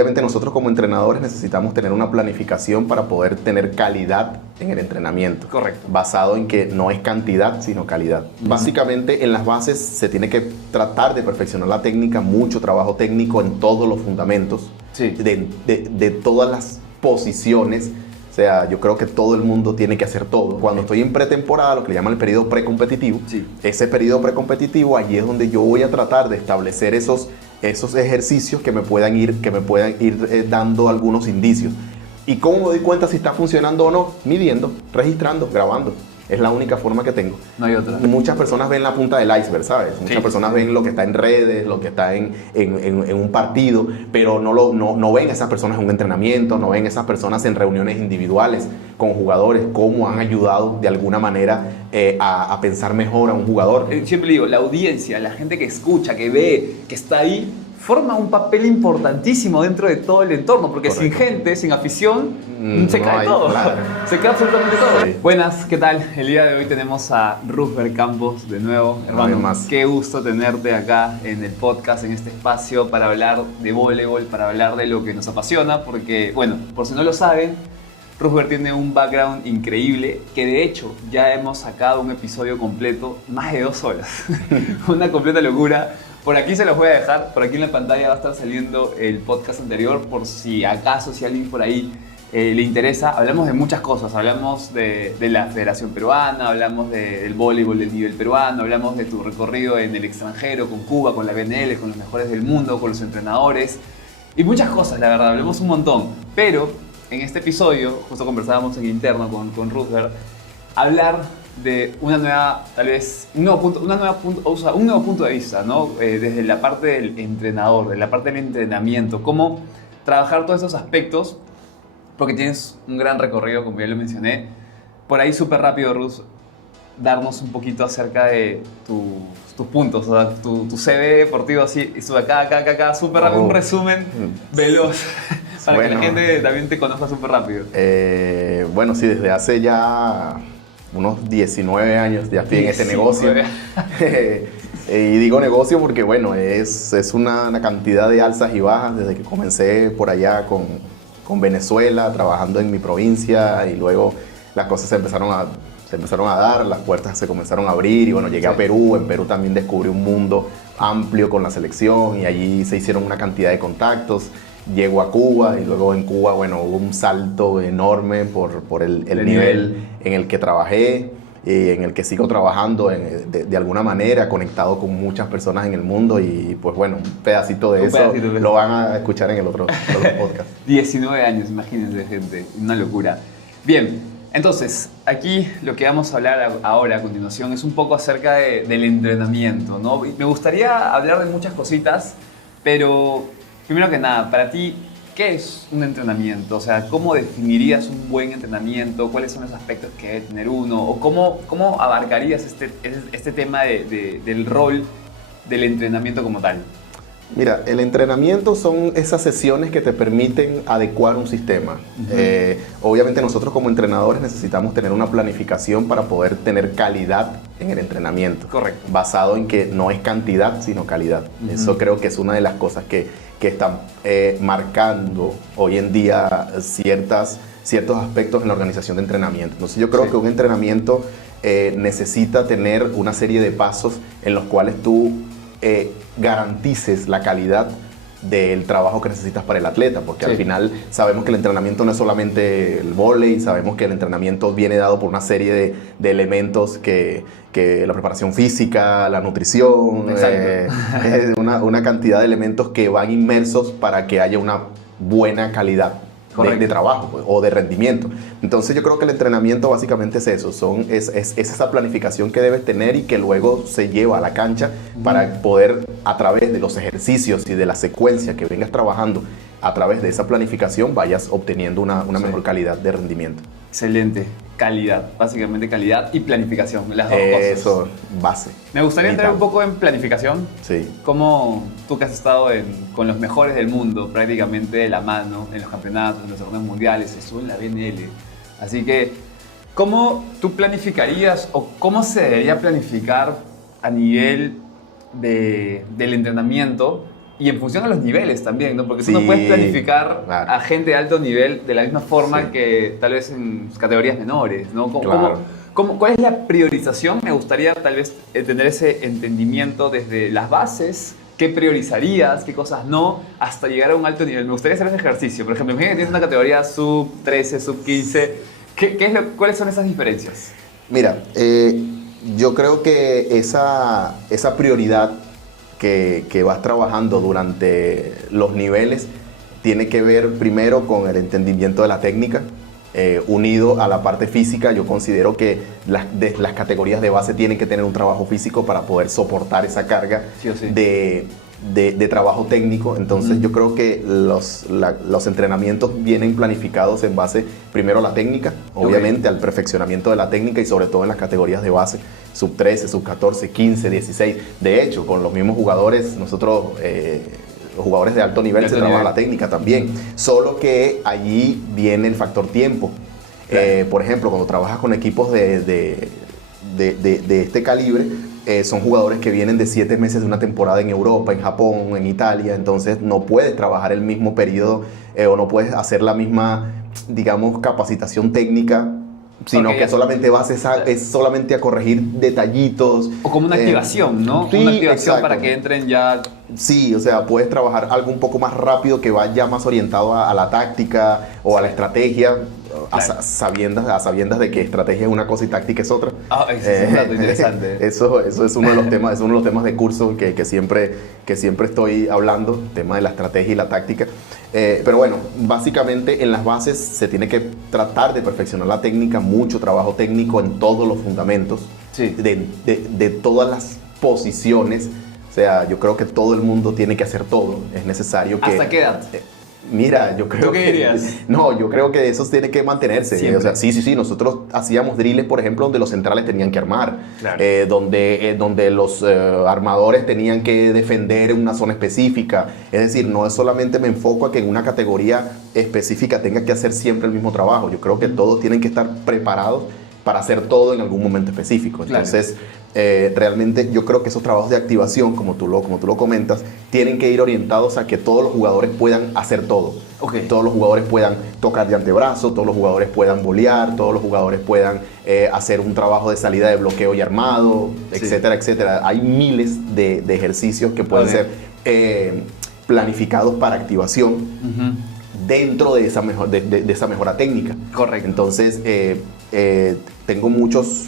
obviamente nosotros como entrenadores necesitamos tener una planificación para poder tener calidad en el entrenamiento. Correcto. Basado en que no es cantidad, sino calidad. Básicamente en las bases se tiene que tratar de perfeccionar la técnica, mucho trabajo técnico en todos los fundamentos, Sí. de todas las posiciones. O sea, yo creo que todo el mundo tiene que hacer todo. Cuando estoy en pretemporada, lo que le llaman el periodo precompetitivo, Sí. ese periodo precompetitivo, allí es donde yo voy a tratar de establecer esos ejercicios que me puedan ir dando algunos indicios. ¿Y cómo me doy cuenta si está funcionando o no? Midiendo, registrando, grabando. Es la única forma que tengo. No hay otra. Muchas personas ven la punta del iceberg, ¿sabes? Muchas personas ven lo que está en redes, lo que está en un partido, pero no ven a esas personas en un entrenamiento, no ven a esas personas en reuniones individuales con jugadores, cómo han ayudado de alguna manera a pensar mejor a un jugador. Siempre digo, la audiencia, la gente que escucha, que ve, que está ahí, forma un papel importantísimo dentro de todo el entorno, porque Correcto. sin gente, sin afición, se no cae hay, todo. claro. Se cae absolutamente todo. Sí. Buenas, ¿qué tal? El día de hoy tenemos a Ruzber Campos de nuevo. Hermano, vez más. qué gusto tenerte acá en el podcast, en este espacio para hablar de voleibol, para hablar de lo que nos apasiona, porque, bueno, por si no lo saben, Ruzber tiene un background increíble, que de hecho ya hemos sacado un episodio completo, más de 2 horas. Una completa locura. Por aquí se los voy a dejar, por aquí en la pantalla va a estar saliendo el podcast anterior, por si acaso, si alguien por ahí le interesa. Hablamos de muchas cosas, hablamos de la Federación Peruana, hablamos del voleibol del nivel peruano, hablamos de tu recorrido en el extranjero, con Cuba, con la BNL, con los mejores del mundo, con los entrenadores, y muchas cosas, la verdad, hablamos un montón. Pero en este episodio, justo conversábamos en interno con Ruzber, hablar de una nueva, tal vez, un nuevo punto de vista, ¿no? Desde la parte del entrenador, de la parte del entrenamiento, cómo trabajar todos esos aspectos, porque tienes un gran recorrido, como ya lo mencioné. Por ahí, súper rápido, Ruz, darnos un poquito acerca de tus puntos, o sea, tu CV deportivo, así, y acá, súper rápido, un resumen veloz, para que la gente también te conozca súper rápido. Bueno, sí, desde hace ya unos 19 años ya estoy en este negocio. Y digo negocio porque, bueno, es una cantidad de alzas y bajas desde que comencé por allá con Venezuela, trabajando en mi provincia, y luego las cosas se empezaron a dar, las puertas se comenzaron a abrir, y bueno, llegué a Perú. En Perú también descubrí un mundo amplio con la selección, y allí se hicieron una cantidad de contactos. Llego a Cuba, y luego en Cuba, bueno, hubo un salto enorme por el nivel en el que trabajé, y en el que sigo trabajando de alguna manera, conectado con muchas personas en el mundo, y pues bueno, un pedacito de eso lo van a escuchar en el otro podcast. 19 años, imagínense, gente, una locura. Bien, entonces, aquí lo que vamos a hablar ahora a continuación es un poco acerca del entrenamiento, ¿no? Me gustaría hablar de muchas cositas, pero primero que nada, para ti, ¿qué es un entrenamiento? O sea, ¿cómo definirías un buen entrenamiento? ¿Cuáles son los aspectos que debe tener uno? ¿O cómo abarcarías este tema del rol del entrenamiento como tal? Mira, el entrenamiento son esas sesiones que te permiten adecuar un sistema. Obviamente nosotros como entrenadores necesitamos tener una planificación para poder tener calidad en el entrenamiento. Correcto. Basado en que no es cantidad, sino calidad. Eso creo que es una de las cosas que están marcando hoy en día ciertos aspectos en la organización de entrenamiento. Entonces yo creo que un entrenamiento necesita tener una serie de pasos en los cuales tú garantices la calidad del trabajo que necesitas para el atleta, porque al final sabemos que el entrenamiento no es solamente el vóley, sabemos que el entrenamiento viene dado por una serie de elementos que la preparación física, la nutrición, una cantidad de elementos que van inmersos para que haya una buena calidad de trabajo, pues, o de rendimiento. Entonces yo creo que el entrenamiento básicamente es eso, es esa planificación que debes tener y que luego se lleva a la cancha para poder, a través de los ejercicios y de la secuencia que vengas trabajando, a través de esa planificación vayas obteniendo una mejor calidad de rendimiento. Excelente. Calidad, básicamente calidad y planificación, las dos cosas. Eso, base. Me gustaría entrar un poco en planificación. Sí. Como tú que has estado con los mejores del mundo, prácticamente de la mano, en los campeonatos, en los torneos mundiales, estuvo en la BNL. Así que, ¿cómo tú planificarías o cómo se debería planificar a nivel del entrenamiento Y en función a los niveles también, ¿no? Porque tú Sí, no puedes planificar claro. a gente de alto nivel de la misma forma Sí. que tal vez en categorías menores, ¿no? Claro. ¿Cuál es la priorización? Me gustaría tal vez tener ese entendimiento desde las bases, qué priorizarías, qué cosas no, hasta llegar a un alto nivel. Me gustaría hacer ese ejercicio. Por ejemplo, imagínate que tienes una categoría sub 13, sub 15. ¿Cuáles son esas diferencias? Mira, yo creo que esa prioridad que vas trabajando durante los niveles tiene que ver primero con el entendimiento de la técnica, unido a la parte física. Yo considero que las categorías de base tienen que tener un trabajo físico para poder soportar esa carga Sí o sí. de trabajo técnico. Entonces yo creo que los entrenamientos vienen planificados en base primero a la técnica, obviamente al perfeccionamiento de la técnica y sobre todo en las categorías de base, sub 13, sub 14, 15, 16. De hecho, con los mismos jugadores, nosotros... los jugadores de alto nivel se trabaja la técnica también, solo que allí viene el factor tiempo. Claro. Por ejemplo, cuando trabajas con equipos de este calibre, son jugadores que vienen de 7 meses de una temporada en Europa, en Japón, en Italia, entonces no puedes trabajar el mismo periodo o no puedes hacer la misma, digamos, capacitación técnica, sino que solamente vas es solamente a corregir detallitos. O como una activación, ¿no? Sí, una activación exacto. para que entren ya... Sí, o sea, puedes trabajar algo un poco más rápido que vaya más orientado a la táctica o a la estrategia, claro. a sabiendas de que estrategia es una cosa y táctica es otra. Ah, ese es un dato interesante. Eso es uno de los temas, es uno de los temas de curso que siempre estoy hablando, tema de la estrategia y la táctica. Pero bueno, básicamente en las bases se tiene que tratar de perfeccionar la técnica, mucho trabajo técnico en todos los fundamentos, sí. de todas las posiciones. O sea, yo creo que todo el mundo tiene que hacer todo. Es necesario que... ¿Hasta qué edad? Mira, yo creo ¿Tú qué dirías? No, yo creo que eso tiene que mantenerse. O sea, sí. Nosotros hacíamos drills, por ejemplo, donde los centrales tenían que armar. Claro. Donde los armadores tenían que defender una zona específica. Es decir, no es solamente me enfoco a que en una categoría específica tenga que hacer siempre el mismo trabajo. Yo creo que todos tienen que estar preparados para hacer todo en algún momento específico. Entonces... Claro. Realmente yo creo que esos trabajos de activación, como tú lo comentas, tienen que ir orientados a que todos los jugadores puedan hacer todo. Okay. Todos los jugadores puedan tocar de antebrazo, todos los jugadores puedan volear, todos los jugadores puedan hacer un trabajo de salida de bloqueo y armado, sí. etcétera, etcétera. Hay miles de ejercicios que pueden ser planificados para activación dentro de esa mejora técnica. Correcto. Entonces, tengo muchos...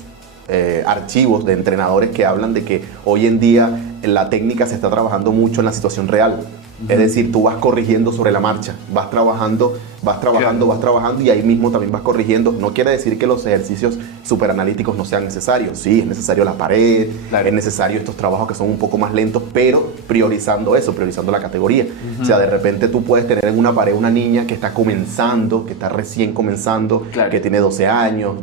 archivos de entrenadores que hablan de que hoy en día la técnica se está trabajando mucho en la situación real. Es decir, tú vas corrigiendo sobre la marcha, vas trabajando y ahí mismo también vas corrigiendo. No quiere decir que los ejercicios superanalíticos no sean necesarios. Sí, es necesario la pared, claro. Es necesario estos trabajos que son un poco más lentos, pero priorizando la categoría. O sea, de repente tú puedes tener en una pared una niña que está comenzando, que está recién comenzando, claro. que tiene 12 años,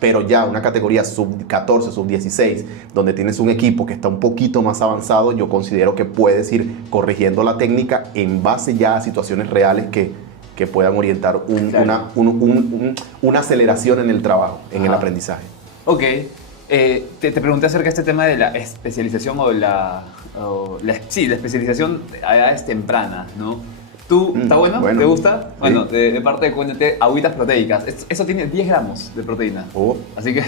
pero ya una categoría sub 14, sub 16, donde tienes un equipo que está un poquito más avanzado, yo considero que puedes ir corrigiendo la técnica en base ya a situaciones reales que puedan orientar una aceleración en el trabajo, en el aprendizaje. Ok. Te pregunté acerca de este tema de la especialización la especialización a edades tempranas, ¿no? ¿Tú, está bueno? ¿Te gusta? Sí. Bueno, de parte de Cuéntate, agüitas proteicas. Eso tiene 10 gramos de proteína. Así que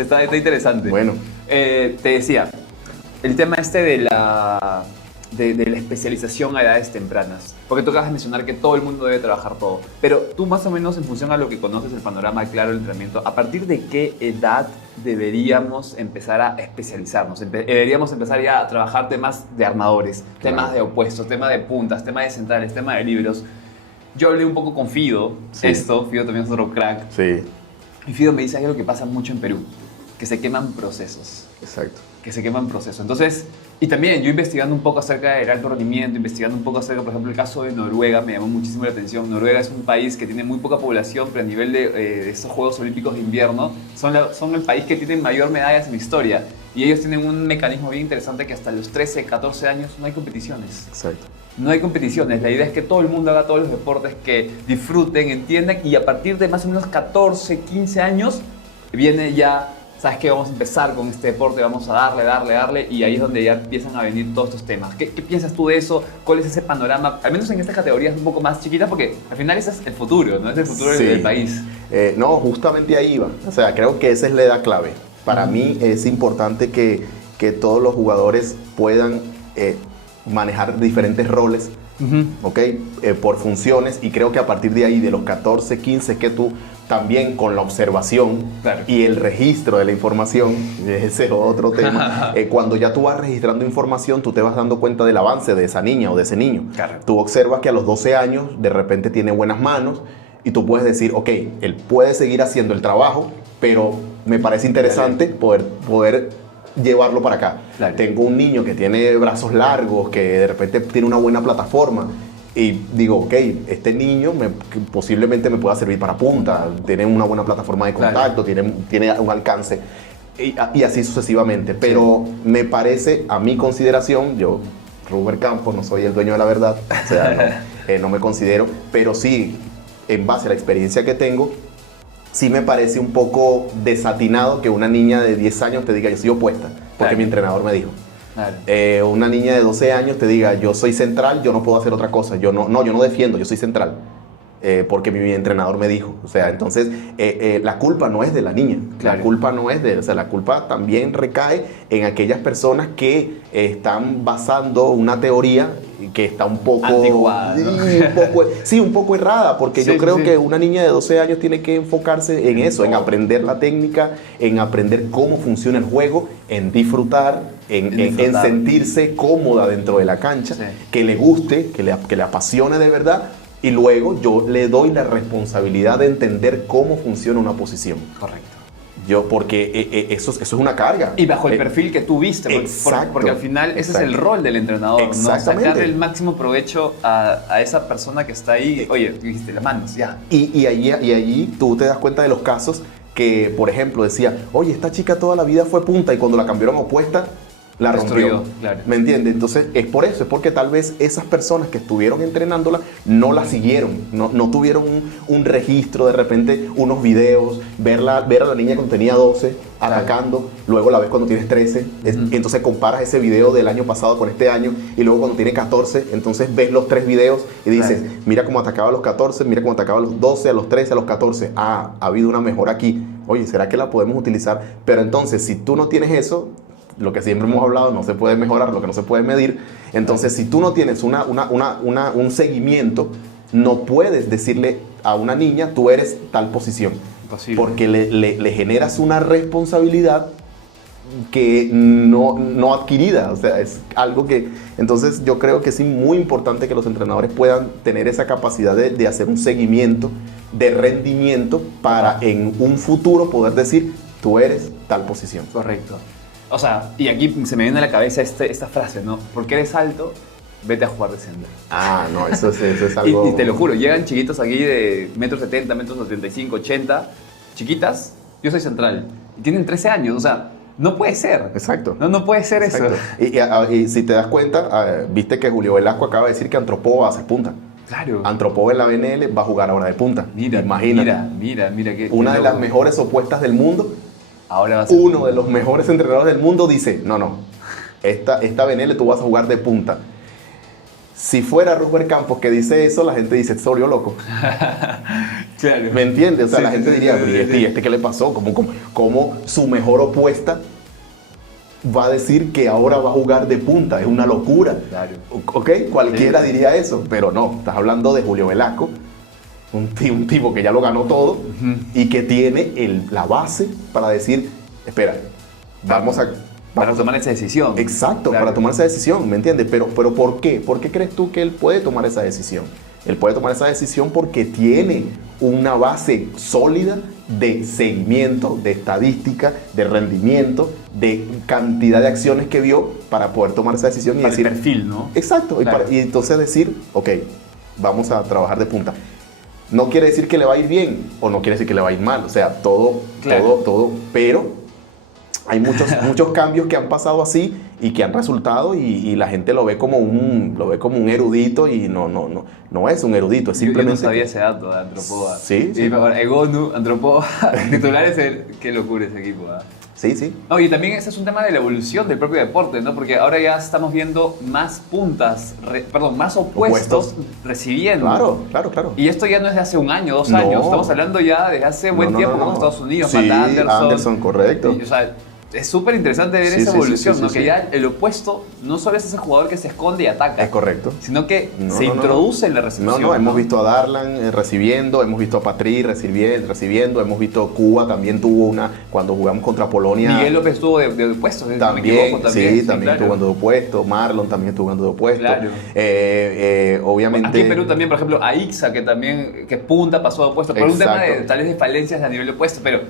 está interesante. Bueno. Te decía, el tema de la especialización a edades tempranas. Porque tú acabas de mencionar que todo el mundo debe trabajar todo. Pero tú más o menos, en función a lo que conoces, el panorama claro del entrenamiento, ¿a partir de qué edad deberíamos empezar a especializarnos? Deberíamos empezar ya a trabajar temas de armadores, claro. temas de opuestos, temas de puntas, temas de centrales, temas de libros. Yo hablé un poco con Fido, sí. Fido también es otro crack. Sí. Y Fido me dice algo que pasa mucho en Perú, que se queman procesos. Exacto. Que se queman procesos. Entonces, y también yo investigando un poco acerca del alto rendimiento, investigando un poco acerca, por ejemplo, el caso de Noruega, me llamó muchísimo la atención. Noruega es un país que tiene muy poca población, pero a nivel de estos Juegos Olímpicos de Invierno, son el país que tiene mayor medallas en la historia. Y ellos tienen un mecanismo bien interesante que hasta los 13, 14 años no hay competiciones. Exacto. No hay competiciones. La idea es que todo el mundo haga todos los deportes, que disfruten, entiendan, y a partir de más o menos 14, 15 años viene ya ¿sabes qué? Vamos a empezar con este deporte, vamos a darle, y ahí es donde ya empiezan a venir todos estos temas. ¿Qué piensas tú de eso? ¿Cuál es ese panorama? Al menos en estas categorías un poco más chiquitas, porque al final ese es el futuro, ¿no? Es el futuro Sí. del país. No, justamente ahí va. O sea, creo que esa es la edad clave. Para mí es importante que todos los jugadores puedan manejar diferentes roles, ¿ok? Por funciones, y creo que a partir de ahí, de los 14, 15, que tú también con la observación Claro. y el registro de la información, ese es otro tema, cuando ya tú vas registrando información, tú te vas dando cuenta del avance de esa niña o de ese niño. Claro. Tú observas que a los 12 años de repente tiene buenas manos y tú puedes decir, ok, él puede seguir haciendo el trabajo, pero me parece interesante poder llevarlo para acá. Claro. Tengo un niño que tiene brazos largos, que de repente tiene una buena plataforma, y digo, ok, este niño posiblemente me pueda servir para punta, tiene una buena plataforma de contacto, tiene un alcance, y así sucesivamente. Pero me parece, a mi consideración, yo, Ruber Campos, no soy el dueño de la verdad, o sea, no me considero, pero sí, en base a la experiencia que tengo, sí me parece un poco desatinado que una niña de 10 años te diga, yo soy opuesta, porque Claro. mi entrenador me dijo. Claro. Una niña de 12 años te diga, yo soy central, yo no puedo hacer otra cosa, yo no defiendo, yo soy central, porque mi entrenador me dijo. O sea, entonces la culpa no es de la niña, Claro. la culpa no es o sea, la culpa también recae en aquellas personas que están basando una teoría que está un poco Anticuada, ¿no? un poco errada, porque Sí, yo creo sí. que una niña de 12 años tiene que enfocarse en eso, en aprender la técnica, en aprender cómo funciona el juego, en disfrutar, en sentirse cómoda dentro de la cancha, Sí. que le guste, que le apasione de verdad, y luego yo le doy la responsabilidad de entender cómo funciona una posición. Correcto. Porque eso es una carga. Y bajo el perfil que tú viste, exacto, porque al final ese es el exacto. rol del entrenador, ¿no? Exactamente. Sacarle el máximo provecho a esa persona que está ahí. Oye, tú dijiste las manos, ya. Y allí tú te das cuenta de los casos que, por ejemplo, decía, oye, esta chica toda la vida fue punta y cuando la cambiaron a opuesta, la Destruyó, rompió. claro. ¿Me entiendes? Entonces es por eso, es porque tal vez esas personas que estuvieron entrenándola no la siguieron, no tuvieron un registro, de repente unos videos, ver a la niña cuando tenía 12 atacando, luego la ves cuando tienes 13, entonces comparas ese video del año pasado con este año, y luego cuando tiene 14, entonces ves los 3 videos y dices, mira cómo atacaba a los 14, mira cómo atacaba a los 12, a los 13, a los 14, ha habido una mejora aquí, oye, ¿será que la podemos utilizar? Pero entonces, si tú no tienes eso, lo que siempre hemos hablado, no se puede mejorar, lo que no se puede medir. Entonces, si tú no tienes un seguimiento, no puedes decirle a una niña, tú eres tal posición. Imposible. Porque le generas una responsabilidad que no adquirida. O sea, es algo que... Entonces, yo creo que es muy importante que los entrenadores puedan tener esa capacidad de hacer un seguimiento de rendimiento para en un futuro poder decir, tú eres tal posición. Correcto. O sea, y aquí se me viene a la cabeza esta frase, ¿no? Porque eres alto, vete a jugar de center. Ah, no, eso es algo... Y te lo juro, llegan chiquitos aquí de 1,70 m, 1,75 m, 80, chiquitas, yo soy central, y tienen 13 años, o sea, no puede ser. Exacto. No puede ser Exacto. eso. Y si te das cuenta, viste que Julio Velasco acaba de decir que Antropó va a hacer punta. Claro. Antropó en la BNL va a jugar ahora de punta. Mira, imagínate. mira que... Una de las mejores opuestas del mundo. Ahora va a ser Uno de los mejores entrenadores del mundo dice, no, esta BNL tú vas a jugar de punta. Si fuera Ruber Campos que dice eso, la gente dice, se volvió loco. Claro. ¿Me entiendes? O sea, Sí, la gente sí, diría, sí, ¿y este qué le pasó? ¿Cómo su mejor opuesta va a decir que ahora va a jugar de punta? Es una locura. Claro. ¿Ok? Cualquiera diría eso, pero no. Estás hablando de Julio Velasco, un tipo que ya lo ganó todo y que tiene la base para decir, espera, vamos a tomar esa decisión. Exacto, Claro. para tomar esa decisión, ¿me entiendes? Pero ¿por qué? ¿Por qué crees tú que él puede tomar esa decisión? Él puede tomar esa decisión porque tiene una base sólida de seguimiento, de estadística, de rendimiento, de cantidad de acciones que vio para poder tomar esa decisión y Para decir... el perfil, ¿no? Exacto, Claro. y entonces decir, ok, vamos a trabajar de punta. No quiere decir que le va a ir bien o no quiere decir que le va a ir mal, o sea, todo, pero hay muchos cambios que han pasado así y que han resultado y la gente lo ve como un erudito y no es un erudito, es simplemente... Yo no sabía ese dato de Antropó. Sí. Egonu, Antropó, titulares, qué locura ese equipo. Sí, sí. No, y también ese es un tema de la evolución del propio deporte, ¿no? Porque ahora ya estamos viendo más puntas, más opuestos recibiendo. Claro. Y esto ya no es de hace un año, 2 No. años, estamos hablando ya desde hace buen tiempo con Estados Unidos, Sí, Matt Anderson, correcto. O sea, es súper interesante ver Sí, esa sí, evolución, sí, ¿no? sí, Que sí. ya el opuesto no solo es ese jugador que se esconde y ataca. Es correcto. Sino que No, se no, no. introduce en la recepción. No, hemos visto a Darlan recibiendo, hemos visto a Patri recibiendo, hemos visto Cuba también tuvo una, cuando jugamos contra Polonia. Miguel López estuvo de opuesto, si no me También, equivoco, también. sí, también claro. estuvo jugando de opuesto, Marlon también estuvo jugando de opuesto. Claro. Obviamente. Aquí en Perú también, por ejemplo, Aixa, que también, que punta, pasó de opuesto, por un tema de tal vez de falencias a nivel de opuesto, pero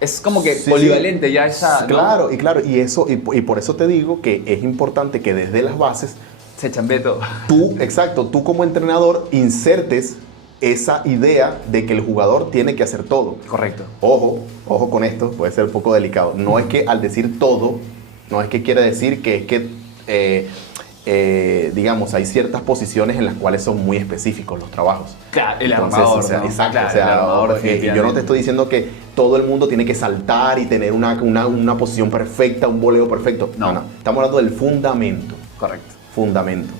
es como que Sí, polivalente ya esa, ¿no? Claro, y por eso te digo que es importante que desde las bases Se chambea todo. tú como entrenador insertes esa idea de que el jugador tiene que hacer todo. Correcto. Ojo con esto, puede ser un poco delicado. No es que al decir todo, no es que quiere decir que es que, digamos, hay ciertas posiciones en las cuales son muy específicos los trabajos. Claro, el Entonces, armador, o sea, ¿no? exacto, Claro, o sea, el armador, yo no te definitivamente. estoy diciendo que todo el mundo tiene que saltar y tener una posición perfecta, un voleo perfecto. No. No. Estamos hablando del fundamento. Correcto. Fundamento.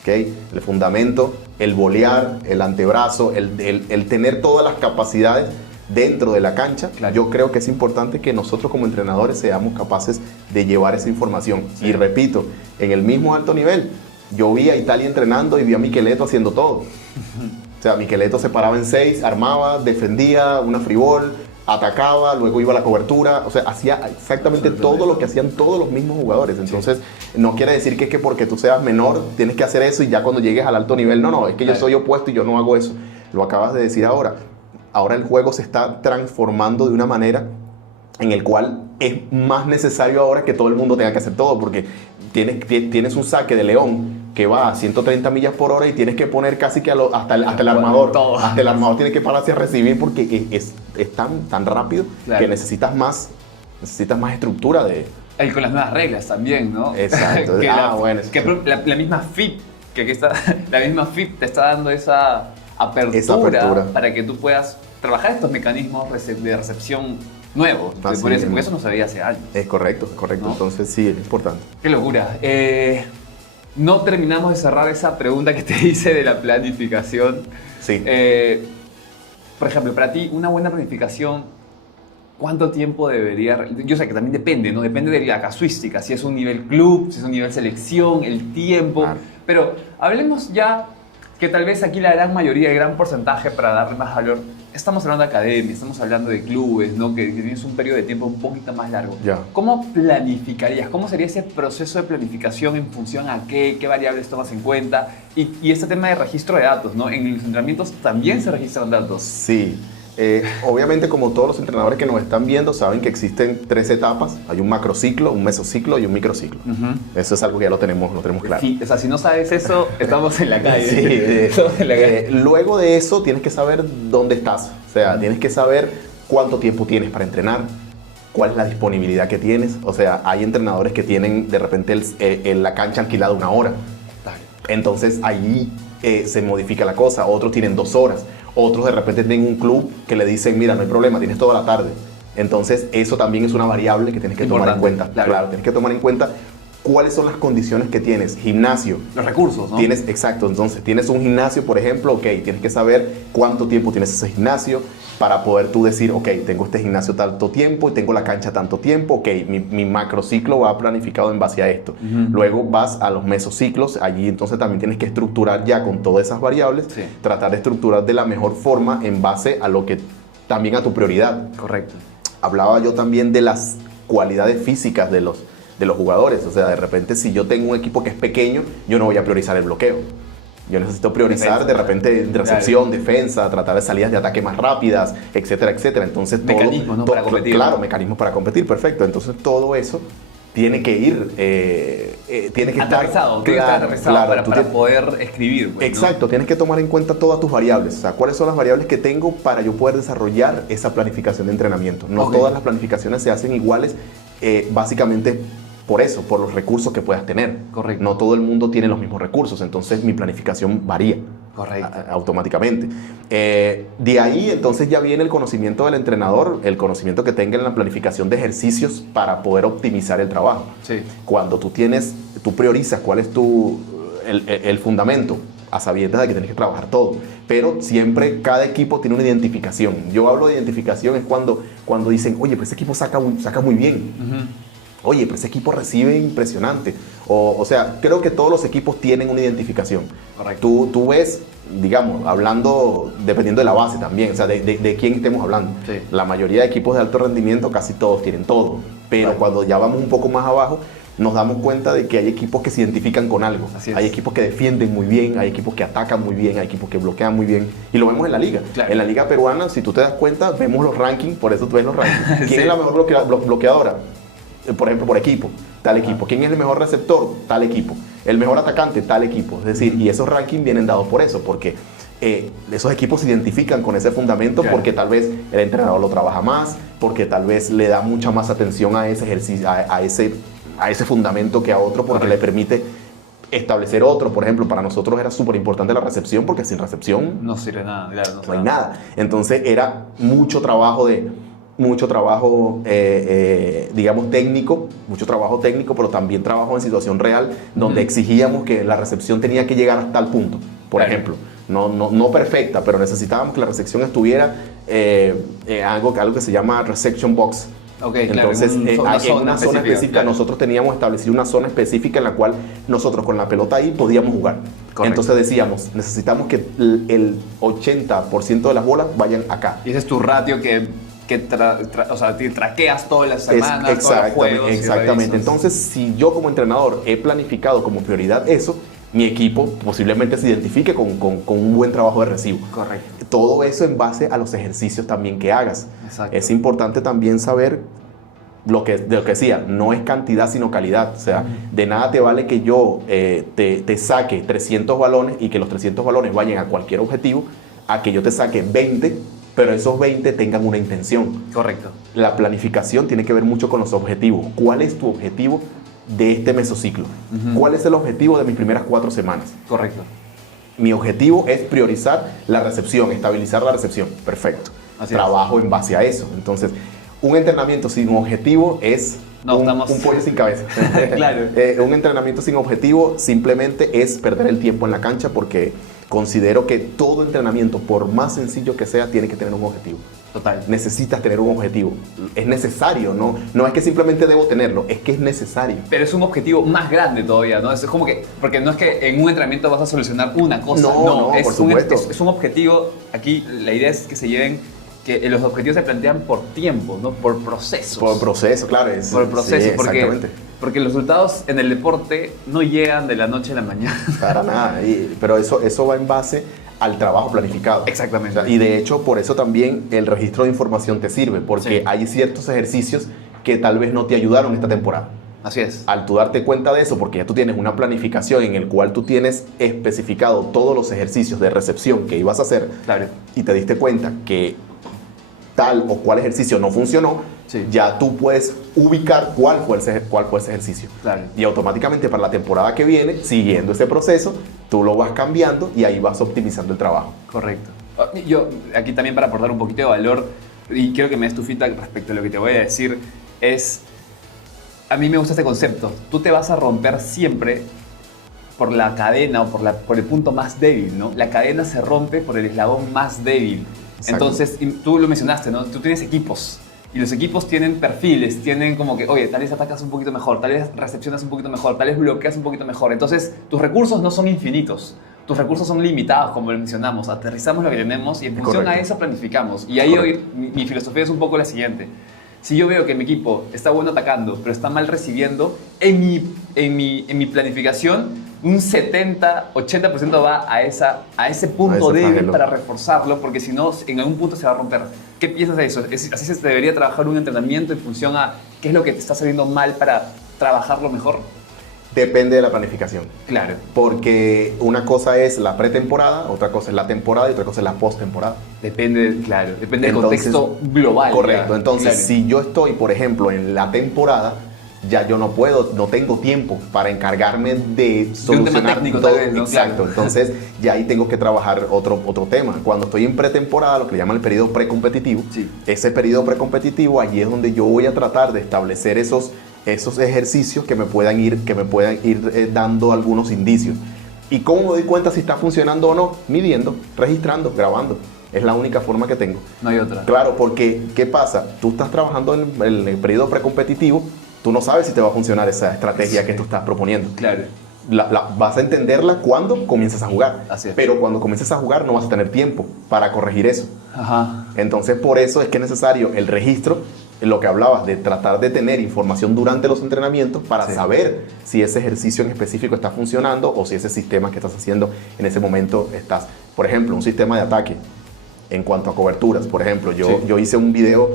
¿Ok? El fundamento, el volear, el antebrazo, el tener todas las capacidades dentro de la cancha. Claro. Yo creo que es importante que nosotros como entrenadores seamos capaces de llevar esa información. Sí. Y repito, en el mismo alto nivel, yo vi a Italia entrenando y vi a Micheletto haciendo todo. O sea, Micheletto se paraba en 6, armaba, defendía, una free ball, atacaba, luego iba a la cobertura, o sea, hacía exactamente todo lo que hacían todos los mismos jugadores. Entonces, no quiere decir que es que porque tú seas menor tienes que hacer eso y ya cuando llegues al alto nivel, no, es que yo soy opuesto y yo no hago eso. Lo acabas de decir ahora. Ahora el juego se está transformando de una manera en el cual es más necesario ahora que todo el mundo tenga que hacer todo, porque tienes un saque de león que va a 130 millas por hora y tienes que poner casi que hasta el armador. Todo. Hasta el armador tiene que pararse a recibir porque es tan rápido Claro. que necesitas más estructura de... Y con las nuevas reglas también, ¿no? Exacto. que Bueno. la misma FIP, que aquí está, la misma FIP te está dando esa apertura para que tú puedas trabajar estos mecanismos de recepción nuevos. Así Porque mismo. eso no se veía hace años. Es correcto. ¿No? Entonces sí, es importante. Qué locura. No terminamos de cerrar esa pregunta que te hice de la planificación. Sí. Por ejemplo, para ti, una buena planificación, ¿cuánto tiempo debería...? Yo sé que también depende, ¿no? Depende de la casuística, si es un nivel club, si es un nivel selección, el tiempo. Claro. Pero hablemos ya que tal vez aquí la gran mayoría, el gran porcentaje para darle más valor, estamos hablando de academia, estamos hablando de clubes, ¿no? Que tienes un periodo de tiempo un poquito más largo. Ya. ¿Cómo planificarías? ¿Cómo sería ese proceso de planificación en función a qué variables tomas en cuenta? Y este tema de registro de datos, ¿no? En los entrenamientos también se registran datos. Sí. Obviamente, como todos los entrenadores que nos están viendo, saben que existen 3 etapas. Hay un macrociclo, un mesociclo y un microciclo. Eso es algo que ya lo tenemos claro. Sí, o sea, si no sabes eso, estamos en la calle. Sí, Estamos en la calle. luego de eso tienes que saber dónde estás. O sea, tienes que saber cuánto tiempo tienes para entrenar, cuál es la disponibilidad que tienes. O sea, hay entrenadores que tienen de repente la cancha alquilada 1 hora. Entonces ahí se modifica la cosa. Otros tienen 2 horas. Otros de repente tienen un club que le dicen, mira, no hay problema, tienes toda la tarde. Entonces eso también es una variable que tienes que tomar en cuenta. Claro, tienes que tomar en cuenta cuáles son las condiciones que tienes. Gimnasio. Los recursos, ¿no? Exacto, entonces tienes un gimnasio, por ejemplo, ok, tienes que saber cuánto tiempo tienes ese gimnasio para poder tú decir, ok, tengo este gimnasio tanto tiempo y tengo la cancha tanto tiempo, ok, mi macrociclo va planificado en base a esto. Luego vas a los mesociclos, allí entonces también tienes que estructurar ya con todas esas variables, tratar de estructurar de la mejor forma en base a lo que también a tu prioridad. Correcto. Hablaba yo también de las cualidades físicas de los jugadores. O sea, de repente si yo tengo un equipo que es pequeño, yo no voy a priorizar el bloqueo. Yo necesito priorizar de repente recepción, defensa, tratar de salidas de ataque más rápidas, etcétera, etcétera. Entonces mecanismos, ¿no? Para competir. Claro, mecanismos para competir, perfecto. Entonces todo eso tiene que ir, tiene que aterrizado, estar aterrizado para poder escribir. Pues, exacto, ¿no? Tienes que tomar en cuenta todas tus variables. O sea, cuáles son las variables que tengo para yo poder desarrollar esa planificación de entrenamiento. No todas las planificaciones se hacen iguales, básicamente por eso, por los recursos que puedas tener. Correcto. No todo el mundo tiene los mismos recursos, entonces mi planificación varía. Correcto. Automáticamente. De ahí entonces ya viene el conocimiento del entrenador, el conocimiento que tenga en la planificación de ejercicios para poder optimizar el trabajo. Sí. Cuando tú priorizas cuál es el fundamento, a sabiendas de que tienes que trabajar todo, pero siempre cada equipo tiene una identificación. Yo hablo de identificación es cuando dicen, oye, pues ese equipo saca muy bien. Uh-huh. Oye, pues ese equipo recibe impresionante. O sea, creo que todos los equipos tienen una identificación. Correcto. Tú ves, digamos, hablando, dependiendo de la base también, o sea, de quién estemos hablando. Sí. La mayoría de equipos de alto rendimiento, casi todos tienen todo. Pero cuando ya vamos un poco más abajo, nos damos cuenta de que hay equipos que se identifican con algo. Hay equipos que defienden muy bien, hay equipos que atacan muy bien, hay equipos que bloquean muy bien. Y lo vemos en la liga. Claro. En la liga peruana, si tú te das cuenta, vemos los rankings, por eso tú ves los rankings. ¿Quién Sí. es la mejor bloqueadora? Por ejemplo, por equipo, tal equipo. ¿Quién es el mejor receptor? Tal equipo. El mejor atacante, tal equipo. Es decir, y esos rankings vienen dados por eso, porque esos equipos se identifican con ese fundamento, claro, porque tal vez el entrenador lo trabaja más, porque tal vez le da mucha más atención a ese ejercicio, a ese fundamento que a otro, porque le permite establecer otro. Por ejemplo, para nosotros era súper importante la recepción, porque sin recepción no sirve nada, claro, no hay nada. Entonces era mucho trabajo digamos técnico, pero también trabajo en situación real, donde exigíamos que la recepción tenía que llegar hasta el punto, por ejemplo. No perfecta, pero necesitábamos que la recepción estuviera algo que se llama reception box. Okay, entonces, claro, en una zona específica, claro, nosotros teníamos establecido una zona específica en la cual nosotros con la pelota ahí podíamos jugar. Correcto. Entonces decíamos, necesitamos que el 80% de las bolas vayan acá. Y ese es tu ratio que o sea, te traqueas todas las semanas, todos los juegos. Exactamente. Entonces, si yo como entrenador he planificado como prioridad eso, mi equipo posiblemente se identifique con un buen trabajo de recibo. Correcto. Todo eso en base a los ejercicios también que hagas. Exacto. Es importante también saber de lo que decía, no es cantidad sino calidad. O sea, de nada te vale que yo te saque 300 balones y que los 300 balones vayan a cualquier objetivo, a que yo te saque 20, pero esos 20 tengan una intención. Correcto. La planificación tiene que ver mucho con los objetivos. ¿Cuál es tu objetivo de este mesociclo? ¿Cuál es el objetivo de mis primeras 4 semanas? Correcto. Mi objetivo es priorizar la recepción, estabilizar la recepción. Perfecto. Trabajo en base a eso. Entonces, un entrenamiento sin objetivo es un pollo sin cabeza. Claro. Un entrenamiento sin objetivo simplemente es perder el tiempo en la cancha, porque considero que todo entrenamiento, por más sencillo que sea, tiene que tener un objetivo. Total. Necesitas tener un objetivo. Es necesario, no es que simplemente debo tenerlo, es que es necesario. Pero es un objetivo más grande todavía, ¿no? Es como que, porque no es que en un entrenamiento vas a solucionar una cosa. No, es por supuesto. Es un objetivo, aquí la idea es que se lleven, que los objetivos se plantean por tiempo, ¿no? Por procesos. Por proceso, claro. Por el proceso, sí, exactamente. Porque los resultados en el deporte no llegan de la noche a la mañana. Para nada, pero eso va en base al trabajo planificado. Exactamente. O sea, y de hecho, por eso también el registro de información te sirve, porque sí, hay ciertos ejercicios que tal vez no te ayudaron esta temporada. Así es. Al tú darte cuenta de eso, porque ya tú tienes una planificación en el cual tú tienes especificado todos los ejercicios de recepción que ibas a hacer, claro, y te diste cuenta que tal o cual ejercicio no funcionó, sí, ya tú puedes ubicar cuál fue ese ejercicio. Claro. Y automáticamente para la temporada que viene, siguiendo ese proceso, tú lo vas cambiando y ahí vas optimizando el trabajo. Correcto. Yo, aquí también para aportar un poquito de valor, y quiero que me des tu feedback respecto a lo que te voy a decir, es, a mí me gusta este concepto. Tú te vas a romper siempre por la cadena o por el punto más débil, ¿no? La cadena se rompe por el eslabón más débil. Exacto. Entonces, tú lo mencionaste, ¿no? Tú tienes equipos. Y los equipos tienen perfiles, tienen como que, oye, tal vez atacas un poquito mejor, tal vez recepcionas un poquito mejor, tal vez bloqueas un poquito mejor. Entonces, tus recursos no son infinitos. Tus recursos son limitados, como lo mencionamos. Aterrizamos lo que tenemos y en función a eso planificamos. Y ahí hoy, mi filosofía es un poco la siguiente. Si yo veo que mi equipo está bueno atacando, pero está mal recibiendo, en mi planificación, un 70-80% va a ese punto débil para reforzarlo, porque si no, en algún punto se va a romper. ¿Qué piensas de eso? ¿Así se debería trabajar un entrenamiento en función a qué es lo que te está saliendo mal para trabajarlo mejor? Depende de la planificación. Claro. Porque una cosa es la pretemporada, otra cosa es la temporada y otra cosa es la postemporada. Depende, claro, depende del contexto global. Correcto. Ya. Entonces, claro, si yo estoy, por ejemplo, en la temporada, ya yo no puedo, no tengo tiempo para encargarme de solucionar tema técnico, todo. tal vez, ¿no? Exacto, Claro. entonces ya ahí tengo que trabajar otro tema. Cuando estoy en pretemporada, lo que le llaman el periodo precompetitivo, Sí. ese periodo precompetitivo, allí es donde yo voy a tratar de establecer esos ejercicios que me puedan ir dando algunos indicios. ¿Y cómo me doy cuenta si está funcionando o no? Midiendo, registrando, grabando. Es la única forma que tengo. No hay otra. Claro, porque ¿qué pasa? Tú estás trabajando en el periodo precompetitivo, tú no sabes si te va a funcionar esa estrategia que tú estás proponiendo. Claro. Vas a entenderla cuando comiences a jugar. Así es. Pero cuando comiences a jugar no vas a tener tiempo para corregir eso. Ajá. Entonces, por eso es que es necesario el registro, lo que hablabas, de tratar de tener información durante los entrenamientos para Sí. saber si ese ejercicio en específico está funcionando o si ese sistema que estás haciendo en ese momento estás. Por ejemplo, un sistema de ataque en cuanto a coberturas. Por ejemplo, yo hice un video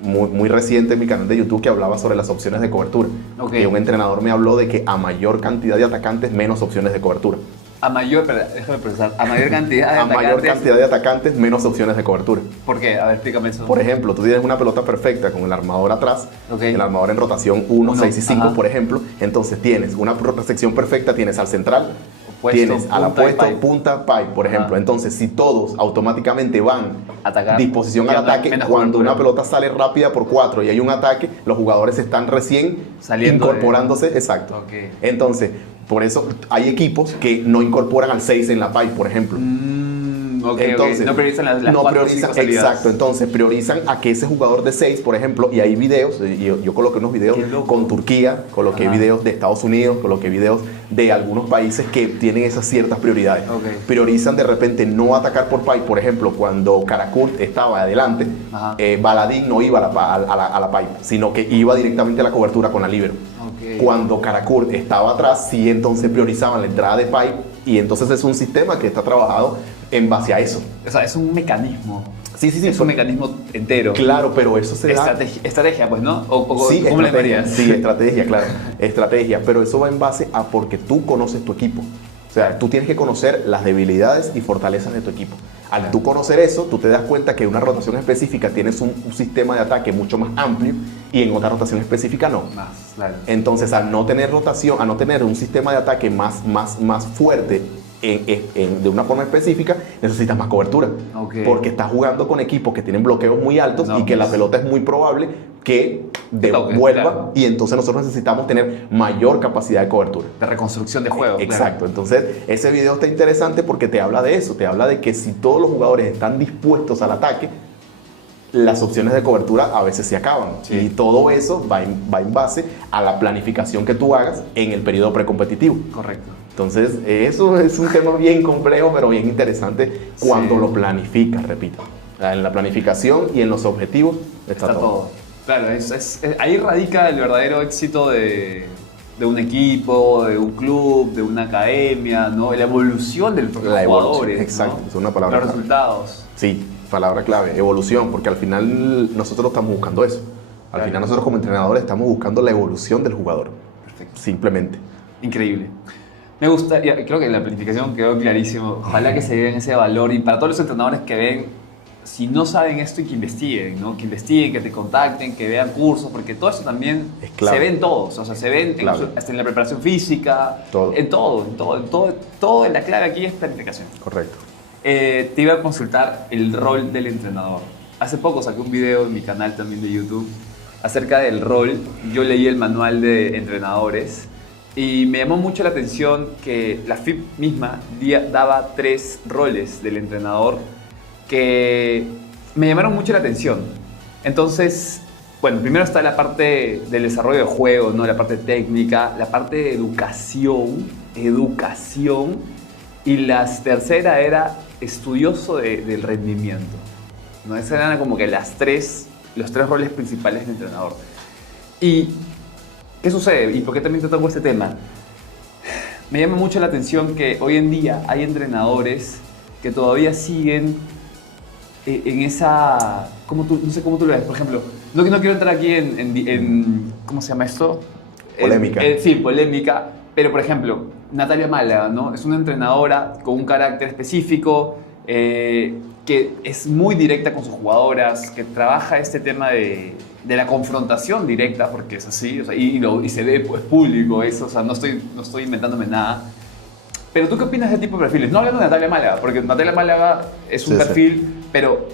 muy reciente en mi canal de YouTube que hablaba sobre las opciones de cobertura. Ok. Y un entrenador me habló de que a mayor cantidad de atacantes, menos opciones de cobertura. Déjame procesar. A mayor cantidad de A mayor atacantes. cantidad de atacantes, menos opciones de cobertura. ¿Por qué? A ver, explícame eso. Por ejemplo, tú tienes una pelota perfecta con el armador atrás, Ok. el armador en rotación 1, 6 y 5, Ajá. por ejemplo. Entonces tienes una sección perfecta, tienes al central, Opuesto, tienes al punta y apuesto, pipe. punta, pipe, por ejemplo. Ajá. Entonces, si todos automáticamente van Atacar. disposición al Ya no hay ataque, menos cuando cobertura. una pelota sale rápida por 4 y hay un ataque, los jugadores están recién Saliendo incorporándose. Exacto. Ok. Entonces, por eso hay equipos que no incorporan al 6 en la pipe, por ejemplo. Ok, Entonces, no priorizan las no 4 o priorizan, 5 salidas. exacto, entonces priorizan a que ese jugador de 6, por ejemplo, y hay videos, yo coloqué unos videos Qué loco. con Turquía, coloqué Ajá. videos de Estados Unidos, coloqué videos de algunos países que tienen esas ciertas prioridades. Ok. Priorizan de repente no atacar por pipe, por ejemplo, cuando Karakurt estaba adelante, Ajá. Baladín no iba a la pipe, sino que iba directamente a la cobertura con la libero. Ok. Cuando Karakurt estaba atrás, sí, entonces priorizaban la entrada de pipe y entonces es un sistema que está trabajado en base a eso. O sea, es un mecanismo. Sí, Es un mecanismo entero. Claro, pero eso se da... Estrategia, pues, ¿no? Sí, ¿Cómo le estrategia, llamarías? sí, estrategia, claro. Estrategia, pero eso va en base a porque tú conoces tu equipo. O sea, tú tienes que conocer las debilidades y fortalezas de tu equipo. Al tú conocer eso, tú te das cuenta que en una rotación específica tienes un sistema de ataque mucho más amplio y en otra rotación específica no. Más, claro. Entonces, al no tener rotación, al no tener un sistema de ataque más fuerte de una forma específica, necesitas más cobertura. Ok. Porque estás jugando con equipos que tienen bloqueos muy altos No, y que la pues. pelota es muy probable que toque, devuelva claro. y entonces nosotros necesitamos tener mayor capacidad de cobertura. De reconstrucción de juego. Exacto, entonces ese video está interesante porque te habla de eso, te habla de que si todos los jugadores están dispuestos al ataque, las opciones de cobertura a veces se acaban. Sí. Y todo eso va en base a la planificación que tú hagas en el periodo precompetitivo. Claro. Correcto. Entonces, eso es un tema bien complejo, pero bien interesante cuando Sí. lo planificas, repito. En la planificación y en los objetivos está todo. Claro, ahí radica el verdadero éxito de un equipo, de un club, de una academia, ¿no? La evolución de los La evolución, jugadores. exacto, ¿no? es una palabra Los clave. resultados. Sí, palabra clave, evolución, porque al final nosotros estamos buscando eso. Al Claro. final nosotros como entrenadores estamos buscando la evolución del jugador, Perfecto. simplemente. Increíble. Me gusta, creo que la planificación quedó clarísimo. Ojalá que se den ese valor y para todos los entrenadores que ven, si no saben esto, y que investiguen, ¿no? Que investiguen, que te contacten, que vean cursos, porque todo eso también Es clave. se ve en todos, o sea, se ven Clave. hasta en la preparación física, Todo. en todo, la clave aquí es planificación. Correcto. Te iba a consultar el rol del entrenador. Hace poco saqué un video en mi canal también de YouTube acerca del rol. Yo leí el manual de entrenadores y me llamó mucho la atención que la FIP misma daba 3 roles del entrenador que me llamaron mucho la atención. Entonces, bueno, primero está la parte del desarrollo de juego, ¿no? La parte técnica, la parte de educación, y la tercera era estudioso del rendimiento, ¿no? Esas eran como que los 3 roles principales del entrenador. ¿Y qué sucede? ¿Y por qué también te toco este tema? Me llama mucho la atención que hoy en día hay entrenadores que todavía siguen en esa... no sé cómo tú lo ves, por ejemplo. No quiero entrar aquí en ¿cómo se llama esto? Polémica. Sí, polémica. Pero, por ejemplo, Natalia Málaga, ¿no? Es una entrenadora con un carácter específico que que es muy directa con sus jugadoras, que trabaja este tema de la confrontación directa, porque es así, o sea, y se ve, pues, público eso, o sea, no estoy inventándome nada. Pero ¿tú qué opinas de ese tipo de perfiles? No hablando de Natalia Málaga, porque Natalia Málaga es un perfil, pero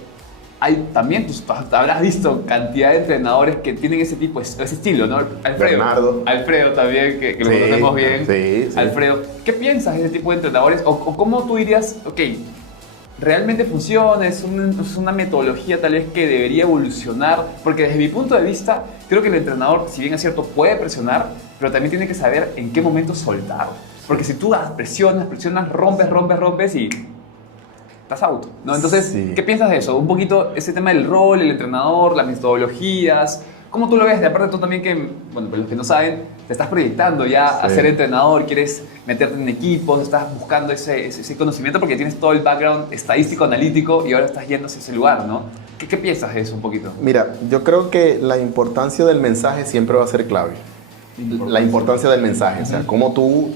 hay también, tú habrás visto cantidad de entrenadores que tienen ese tipo, ese estilo, ¿no? Alfredo también, que lo conocemos bien. Sí. Alfredo, ¿qué piensas de ese tipo de entrenadores? O cómo tú dirías, ok, realmente funciona, es una metodología tal vez que debería evolucionar, porque desde mi punto de vista, creo que el entrenador, si bien es cierto, puede presionar, pero también tiene que saber en qué momento soltar. Porque si tú presionas, rompes y estás out, ¿no? Entonces, Sí. ¿qué piensas de eso? Un poquito ese tema del rol, el entrenador, las metodologías. ¿Cómo tú lo ves? De aparte tú también que, bueno, para los que no saben, te estás proyectando ya a ser entrenador, quieres meterte en equipos, estás buscando ese conocimiento porque tienes todo el background estadístico, analítico y ahora estás yendo hacia ese lugar, ¿no? ¿Qué piensas de eso un poquito? Mira, yo creo que la importancia del mensaje siempre va a ser clave. La importancia del mensaje, o sea, cómo tú...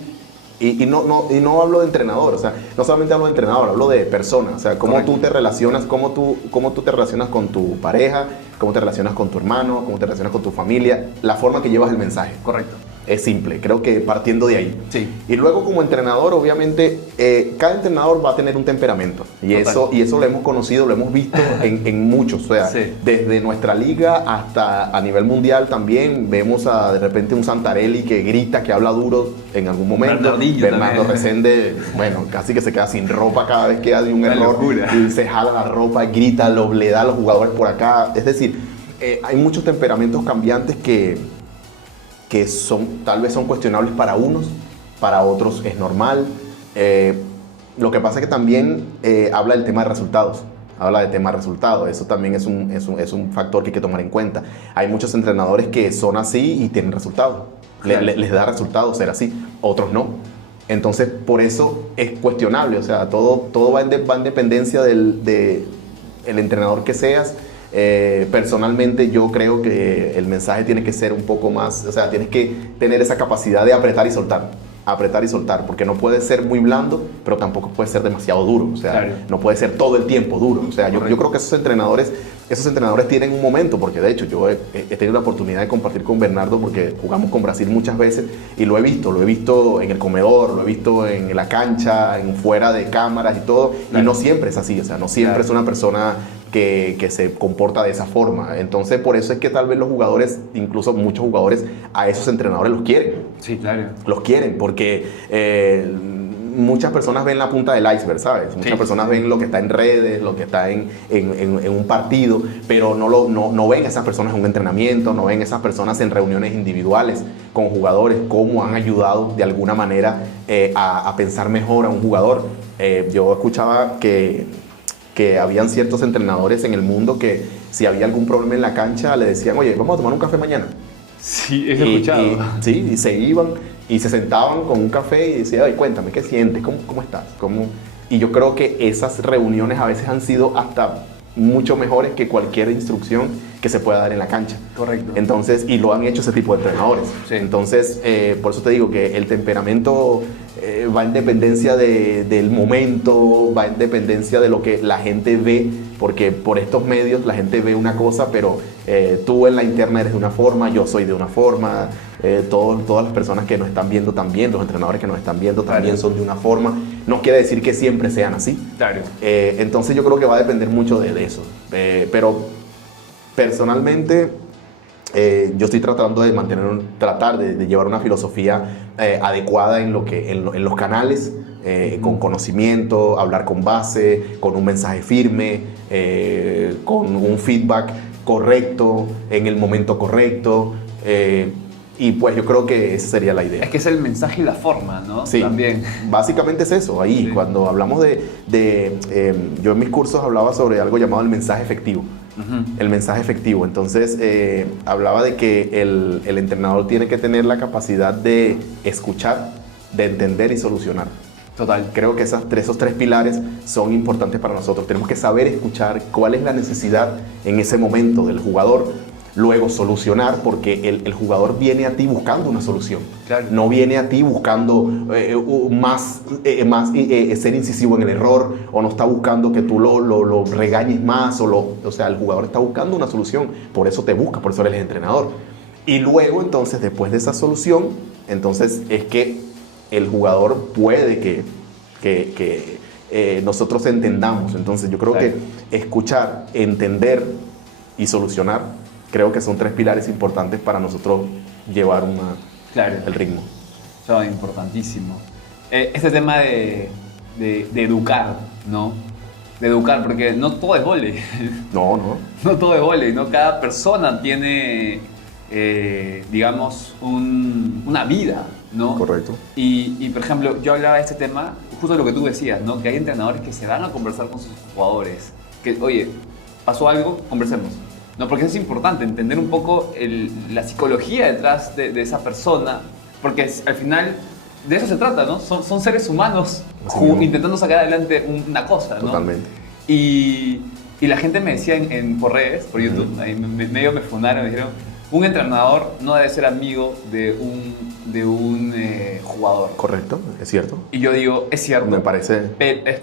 Y no hablo de entrenador, o sea, no solamente hablo de entrenador, hablo de persona, o sea, cómo tú te relacionas, cómo tú te relacionas con tu pareja, cómo te relacionas con tu hermano, cómo te relacionas con tu familia, la forma que llevas el mensaje. Correcto. Es simple, creo que partiendo de ahí. Sí. Y luego como entrenador, obviamente, cada entrenador va a tener un temperamento. Y eso lo hemos conocido, lo hemos visto en muchos. O sea, desde nuestra liga hasta a nivel mundial también vemos de repente un Santarelli que grita, que habla duro en algún momento. Bernardo Resende, bueno, casi que se queda sin ropa cada vez que hay un error. Locura. Y se jala la ropa, grita, le da a los jugadores por acá. Es decir, hay muchos temperamentos cambiantes que tal vez son cuestionables para unos, para otros es normal. Lo que pasa es que también habla del tema de resultados. Habla de tema de resultados. Eso también es un factor que hay que tomar en cuenta. Hay muchos entrenadores que son así y tienen resultados. Claro. Les da resultados ser así, otros no. Entonces, por eso es cuestionable. O sea, todo va en dependencia del entrenador que seas. Personalmente yo creo que el mensaje tiene que ser un poco más, o sea, tienes que tener esa capacidad de apretar y soltar, porque no puede ser muy blando, pero tampoco puede ser demasiado duro, o sea, claro, no puede ser todo el tiempo duro, o sea, yo creo que esos entrenadores tienen un momento, porque de hecho yo he tenido la oportunidad de compartir con Bernardo, porque jugamos con Brasil muchas veces, y lo he visto en el comedor, lo he visto en la cancha, fuera de cámaras y todo, claro, y no siempre es así, o sea, no siempre claro, es una persona que se comporta de esa forma. Entonces, por eso es que tal vez los jugadores, incluso muchos jugadores, a esos entrenadores los quieren. Sí, claro. Los quieren porque muchas personas ven la punta del iceberg, ¿sabes? Muchas personas ven lo que está en redes, lo que está en un partido, pero no ven a esas personas en un entrenamiento, no ven a esas personas en reuniones individuales con jugadores, cómo han ayudado de alguna manera a pensar mejor a un jugador. Yo escuchaba que habían ciertos entrenadores en el mundo que si había algún problema en la cancha le decían, oye, vamos a tomar un café mañana. Sí, he escuchado. Y se iban y se sentaban con un café y decían, oye, cuéntame, ¿qué sientes? ¿Cómo estás? Y yo creo que esas reuniones a veces han sido hasta mucho mejores que cualquier instrucción que se pueda dar en la cancha. Correcto. Entonces, y lo han hecho ese tipo de entrenadores. Sí. Entonces, por eso te digo que el temperamento va en dependencia del momento, va en dependencia de lo que la gente ve, porque por estos medios la gente ve una cosa, pero tú en la interna eres de una forma, yo soy de una forma, todas las personas que nos están viendo también, los entrenadores que nos están viendo también son de una forma. No quiere decir que siempre sean así. Claro. Entonces yo creo que va a depender mucho de eso. Pero personalmente yo estoy tratando de tratar de llevar una filosofía adecuada en los canales, con conocimiento, hablar con base, con un mensaje firme, con un feedback correcto, en el momento correcto. Y pues yo creo que esa sería la idea. Es que es el mensaje y la forma, ¿no? Sí, también. Básicamente es eso. Ahí, sí, cuando hablamos yo en mis cursos hablaba sobre algo llamado el mensaje efectivo. El mensaje efectivo. Entonces, hablaba de que el entrenador tiene que tener la capacidad de escuchar, de entender y solucionar. Total. Creo que esos tres pilares son importantes para nosotros. Tenemos que saber escuchar cuál es la necesidad en ese momento del jugador, Luego solucionar, porque el jugador viene a ti buscando una solución. Claro. No viene a ti buscando ser incisivo en el error, o no está buscando que tú lo regañes más, o sea, el jugador está buscando una solución, por eso te busca, por eso eres el entrenador. Y luego, entonces, después de esa solución, entonces es que el jugador puede que nosotros entendamos. Entonces yo creo que escuchar, entender y solucionar, creo que son 3 pilares importantes para nosotros llevar el ritmo. Eso es importantísimo. Este tema de educar, ¿no? De educar, porque no todo es vóley. No. No todo es vóley, ¿no? Cada persona tiene, digamos, una vida, ¿no? Correcto. Y, por ejemplo, yo hablaba de este tema, justo lo que tú decías, ¿no? Que hay entrenadores que se van a conversar con sus jugadores. Que, oye, pasó algo, conversemos. No, porque eso es importante, entender un poco la psicología detrás de esa persona, porque al final de eso se trata, ¿no? Son seres humanos intentando sacar adelante una cosa, ¿no? Totalmente. Y la gente me decía por redes, por YouTube, ahí medio me fundaron, me dijeron, un entrenador no debe ser amigo de un jugador. Correcto, es cierto. Y yo digo, es cierto. Me parece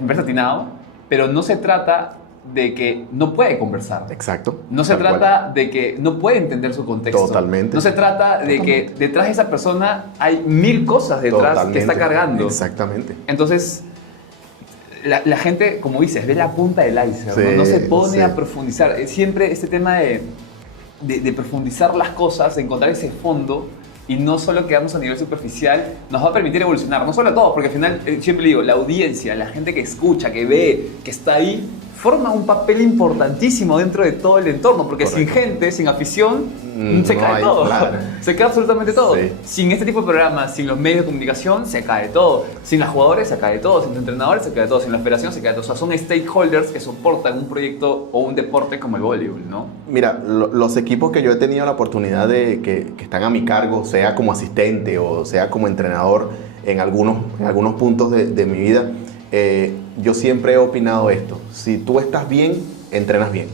atinado, pero no se trata de que no puede conversar. Exacto. No se trata de que no puede entender su contexto. Totalmente. No se trata de que detrás de esa persona hay 1000 cosas detrás que está cargando. Exactamente. Entonces, la gente, como dices, ve la punta del iceberg, ¿no? No se pone a profundizar. Siempre este tema de profundizar las cosas, de encontrar ese fondo y no solo quedarnos a nivel superficial, nos va a permitir evolucionar. No solo a todos, porque al final, siempre digo, la audiencia, la gente que escucha, que ve, que está ahí, forma un papel importantísimo dentro de todo el entorno, porque sin gente, sin afición, se cae todo. Claro. Se cae absolutamente todo. Sí. Sin este tipo de programas, sin los medios de comunicación, se cae todo. Sin los jugadores, se cae todo. Sin los entrenadores, se cae todo. Sin la federación, se cae todo. O sea, son stakeholders que soportan un proyecto o un deporte como el voleibol, ¿no? Mira, los equipos que yo he tenido la oportunidad de que están a mi cargo, sea como asistente o sea como entrenador en algunos puntos de mi vida, yo siempre he opinado esto: si tú estás bien, entrenas bien.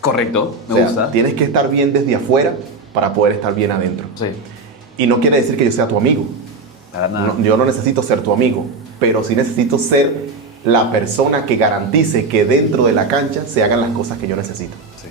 Correcto, me gusta. Tienes que estar bien desde afuera para poder estar bien adentro. Sí. Y no quiere decir que yo sea tu amigo. Para nada. Yo no necesito ser tu amigo, pero sí necesito ser la persona que garantice que dentro de la cancha se hagan las cosas que yo necesito. Sí.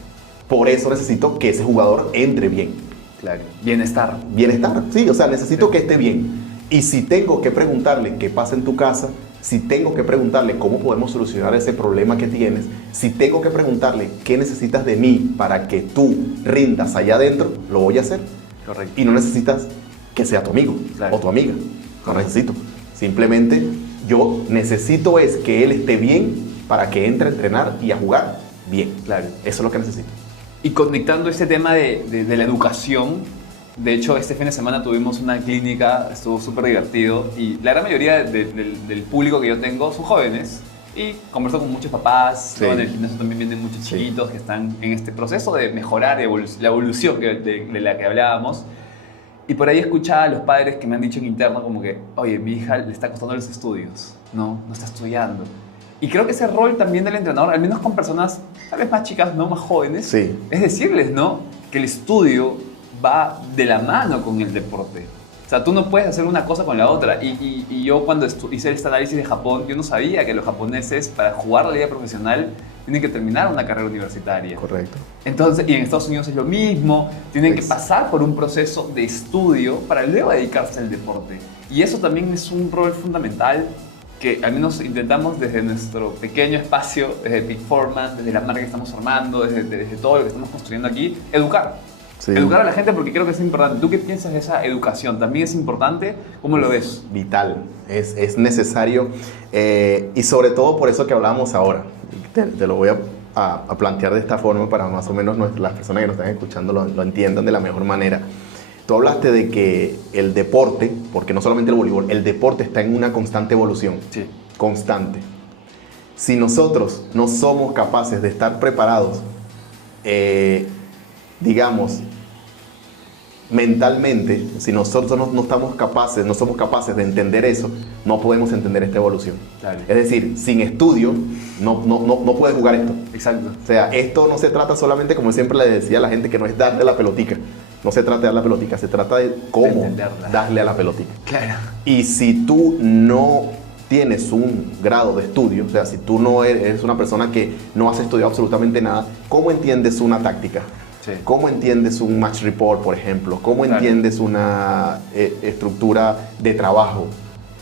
Por eso necesito que ese jugador entre bien. Claro. Bienestar. Bienestar, sí, o sea, necesito que esté bien. Y si tengo que preguntarle qué pasa en tu casa, si tengo que preguntarle cómo podemos solucionar ese problema que tienes, si tengo que preguntarle qué necesitas de mí para que tú rindas allá adentro, lo voy a hacer. Correcto. Y no necesitas que sea tu amigo o tu amiga. No necesito. Simplemente yo necesito es que él esté bien para que entre a entrenar y a jugar bien. Claro. Eso es lo que necesito. Y conectando este tema de la educación, de hecho, este fin de semana tuvimos una clínica, estuvo súper divertido y la gran mayoría del público que yo tengo son jóvenes y converso con muchos papás, sí. ¿No? En el gimnasio también vienen muchos chiquitos que están en este proceso de mejorar la evolución de la que hablábamos. Y por ahí escuchaba a los padres que me han dicho en interno como que, oye, mi hija le está costando los estudios, no está estudiando. Y creo que ese rol también del entrenador, al menos con personas tal vez más chicas, no más jóvenes, sí. Es decirles, ¿no? Que el estudio va de la mano con el deporte. O sea, tú no puedes hacer una cosa con la otra. Y yo cuando hice este análisis de Japón, yo no sabía que los japoneses para jugar la liga profesional tienen que terminar una carrera universitaria. Correcto. Entonces, y en Estados Unidos es lo mismo, tienen que pasar por un proceso de estudio para luego dedicarse al deporte. Y eso también es un rol fundamental que al menos intentamos desde nuestro pequeño espacio, desde Peak Performance, desde la marca que estamos formando, desde todo lo que estamos construyendo aquí, educar. Sí. Educar a la gente porque creo que es importante. ¿Tú qué piensas de esa educación? ¿También es importante? ¿Cómo lo ves? Vital, es necesario y sobre todo por eso que hablábamos ahora. Te lo voy a plantear de esta forma para más o menos las personas que nos están escuchando lo entiendan de la mejor manera. Tú hablaste de que el deporte, porque no solamente el voleibol, el deporte está en una constante evolución. Sí. Constante. Si nosotros no somos capaces de estar preparados, digamos, mentalmente, si nosotros no somos capaces de entender eso, no podemos entender esta evolución. Claro. Es decir, sin estudio no puedes jugar esto. Exacto. O sea, esto no se trata solamente, como siempre le decía a la gente, que no es darle la pelotica. No se trata de dar la pelotica, se trata de cómo darle a la pelotica. Claro. Y si tú no tienes un grado de estudio, o sea, si tú no eres una persona que no has estudiado absolutamente nada, ¿cómo entiendes una táctica? Sí. ¿Cómo entiendes un match report, por ejemplo? ¿Cómo entiendes una estructura de trabajo?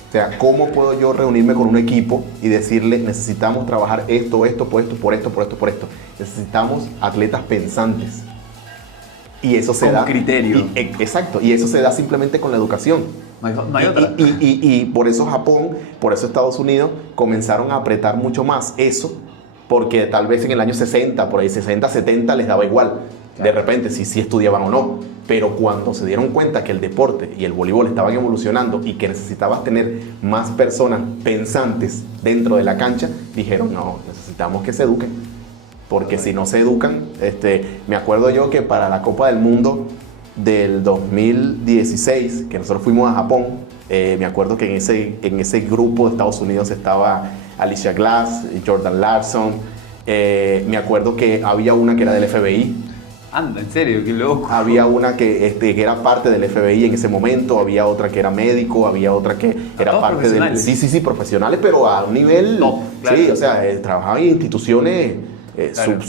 O sea, ¿cómo puedo yo reunirme con un equipo y decirle, necesitamos trabajar esto, por esto? Necesitamos atletas pensantes. Y eso se da... Con criterio. Exacto, y eso se da simplemente con la educación. No hay otra. Y por eso Japón, por eso Estados Unidos comenzaron a apretar mucho más eso, porque tal vez en el año 60, por ahí 60, 70 les daba igual. De repente, si estudiaban o no. Pero cuando se dieron cuenta que el deporte y el voleibol estaban evolucionando y que necesitabas tener más personas pensantes dentro de la cancha, dijeron, no, necesitamos que se eduquen. Porque si no se educan, me acuerdo yo que para la Copa del Mundo del 2016, que nosotros fuimos a Japón, me acuerdo que en ese grupo de Estados Unidos estaba Alicia Glass, Jordan Larson, me acuerdo que había una que era del FBI. Anda, en serio, qué loco. Había una que era parte del FBI en ese momento, había otra que era médico, había otra que era parte del... Sí, profesionales, pero a un nivel... No, claro. Sí, o sea, trabajaban en instituciones Claro.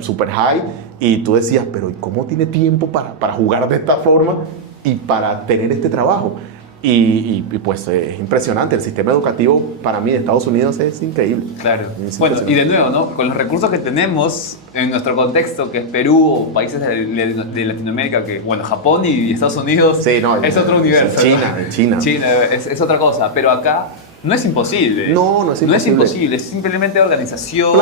super high, y tú decías, pero ¿cómo tiene tiempo para jugar de esta forma y para tener este trabajo? Y pues es impresionante. El sistema educativo para mí de Estados Unidos es increíble. Claro. Es Bueno, y de nuevo, ¿no? Con los recursos que tenemos en nuestro contexto, que es Perú o países de Latinoamérica, que, bueno, Japón y Estados Unidos Sí, no, es otro universo. China. China es otra cosa, pero acá no es imposible. No es imposible. No es imposible, es simplemente organización.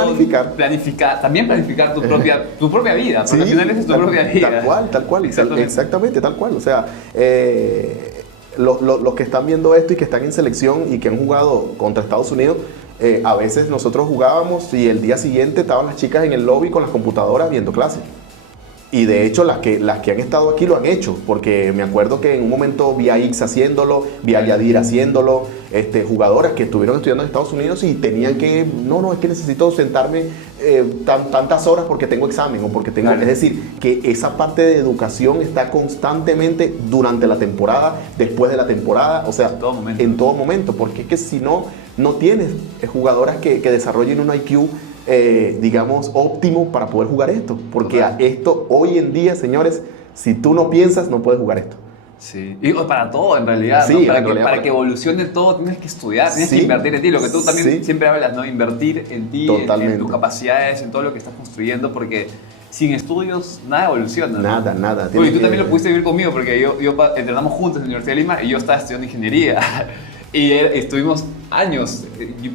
Planificar. También planificar tu propia vida. Profesionales es tu propia vida. Tal cual. Exactamente, tal cual. O sea, los que están viendo esto y que están en selección y que han jugado contra Estados Unidos, a veces nosotros jugábamos y el día siguiente estaban las chicas en el lobby con las computadoras viendo clases. Y de hecho las que han estado aquí lo han hecho, porque me acuerdo que en un momento vi a Ix haciéndolo, vi a Yadir haciéndolo, jugadoras que estuvieron estudiando en Estados Unidos y tenían que, no, es que necesito sentarme tantas horas porque tengo examen o porque tengo... Claro. Es decir, que esa parte de educación está constantemente durante la temporada, después de la temporada, o sea, en todo momento, porque es que si no tienes jugadoras que desarrollen un IQ digamos, óptimo para poder jugar esto. Porque esto, hoy en día, señores, si tú no piensas, no puedes jugar esto. Sí, y para todo en realidad, sí, ¿no? Para que evolucione todo tienes que estudiar, tienes que invertir en ti, lo que tú también siempre hablas, ¿no? Invertir en ti, en tus capacidades, en todo lo que estás construyendo, porque sin estudios nada evoluciona. Nada. Oye, tú también lo pudiste vivir conmigo, porque yo entrenamos juntos en la Universidad de Lima y yo estaba estudiando ingeniería. Y estuvimos años,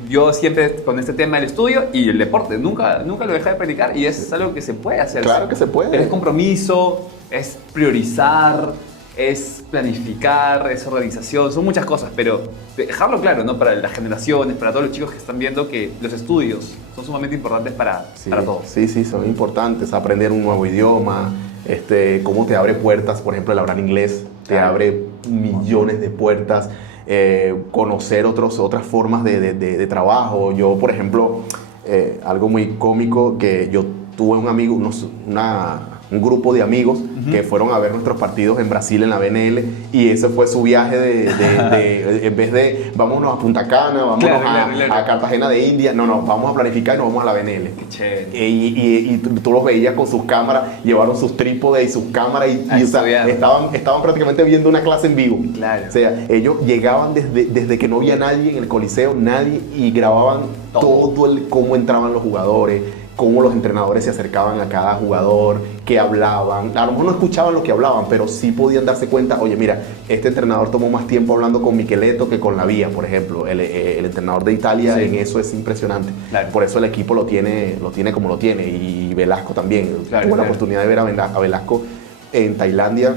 yo siempre con este tema del estudio y el deporte, nunca lo dejé de practicar, y es algo que se puede hacer. Claro que se puede. Es compromiso, es priorizar, es planificar, es organización, son muchas cosas, pero dejarlo claro, ¿no? Para las generaciones, para todos los chicos que están viendo, que los estudios son sumamente importantes para todos. Sí, son importantes. Aprender un nuevo idioma, cómo te abre puertas, por ejemplo, el hablar inglés te abre millones de puertas. Conocer otras formas de trabajo. Yo, por ejemplo, algo muy cómico, que yo tuve un amigo, un grupo de amigos que fueron a ver nuestros partidos en Brasil en la BNL, y ese fue su viaje en vez de vámonos a Punta Cana, vámonos a Cartagena de India, no, vamos a planificar y nos vamos a la BNL. Qué chévere. Y tú los veías con sus cámaras, llevaron sus trípodes y sus cámaras y o sea, estaban prácticamente viendo una clase en vivo. Claro. O sea, ellos llegaban desde que no había nadie en el Coliseo, y grababan todo cómo entraban los jugadores, cómo los entrenadores se acercaban a cada jugador, qué hablaban. A lo mejor no escuchaban lo que hablaban, pero sí podían darse cuenta, oye, mira, este entrenador tomó más tiempo hablando con Micheletto que con Lavia, por ejemplo. El entrenador de Italia, en eso es impresionante. Claro. Por eso el equipo lo tiene como lo tiene. Y Velasco también. Tuve la oportunidad de ver a Velasco en Tailandia,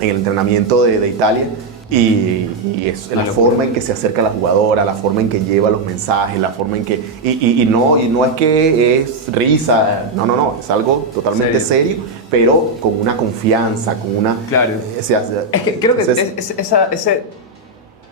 en el entrenamiento de Italia. Y es la forma en que se acerca a la jugadora, la forma en que lleva los mensajes, la forma en que... Y no es que es risa, no, es algo totalmente serio, pero con una confianza, con una... Claro. Es que creo que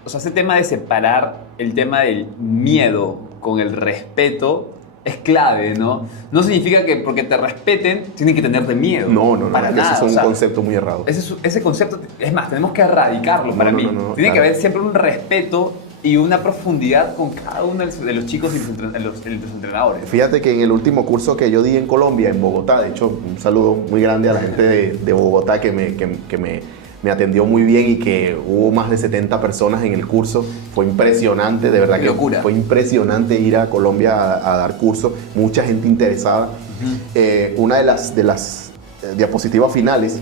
ese tema de separar el tema del miedo con el respeto es clave, ¿no? No significa que porque te respeten tienen que tenerte miedo. No, para nada. Eso es un concepto muy errado. Ese concepto, es más, tenemos que erradicarlo para mí. Tiene que haber siempre un respeto y una profundidad con cada uno de los chicos y los entrenadores. Fíjate que en el último curso que yo di en Colombia, en Bogotá, de hecho, un saludo muy grande a la gente de Bogotá que me atendió muy bien y que hubo más de 70 personas en el curso. Fue impresionante, de verdad. Qué locura. Fue impresionante ir a Colombia a dar curso, mucha gente interesada. Una de las diapositivas finales,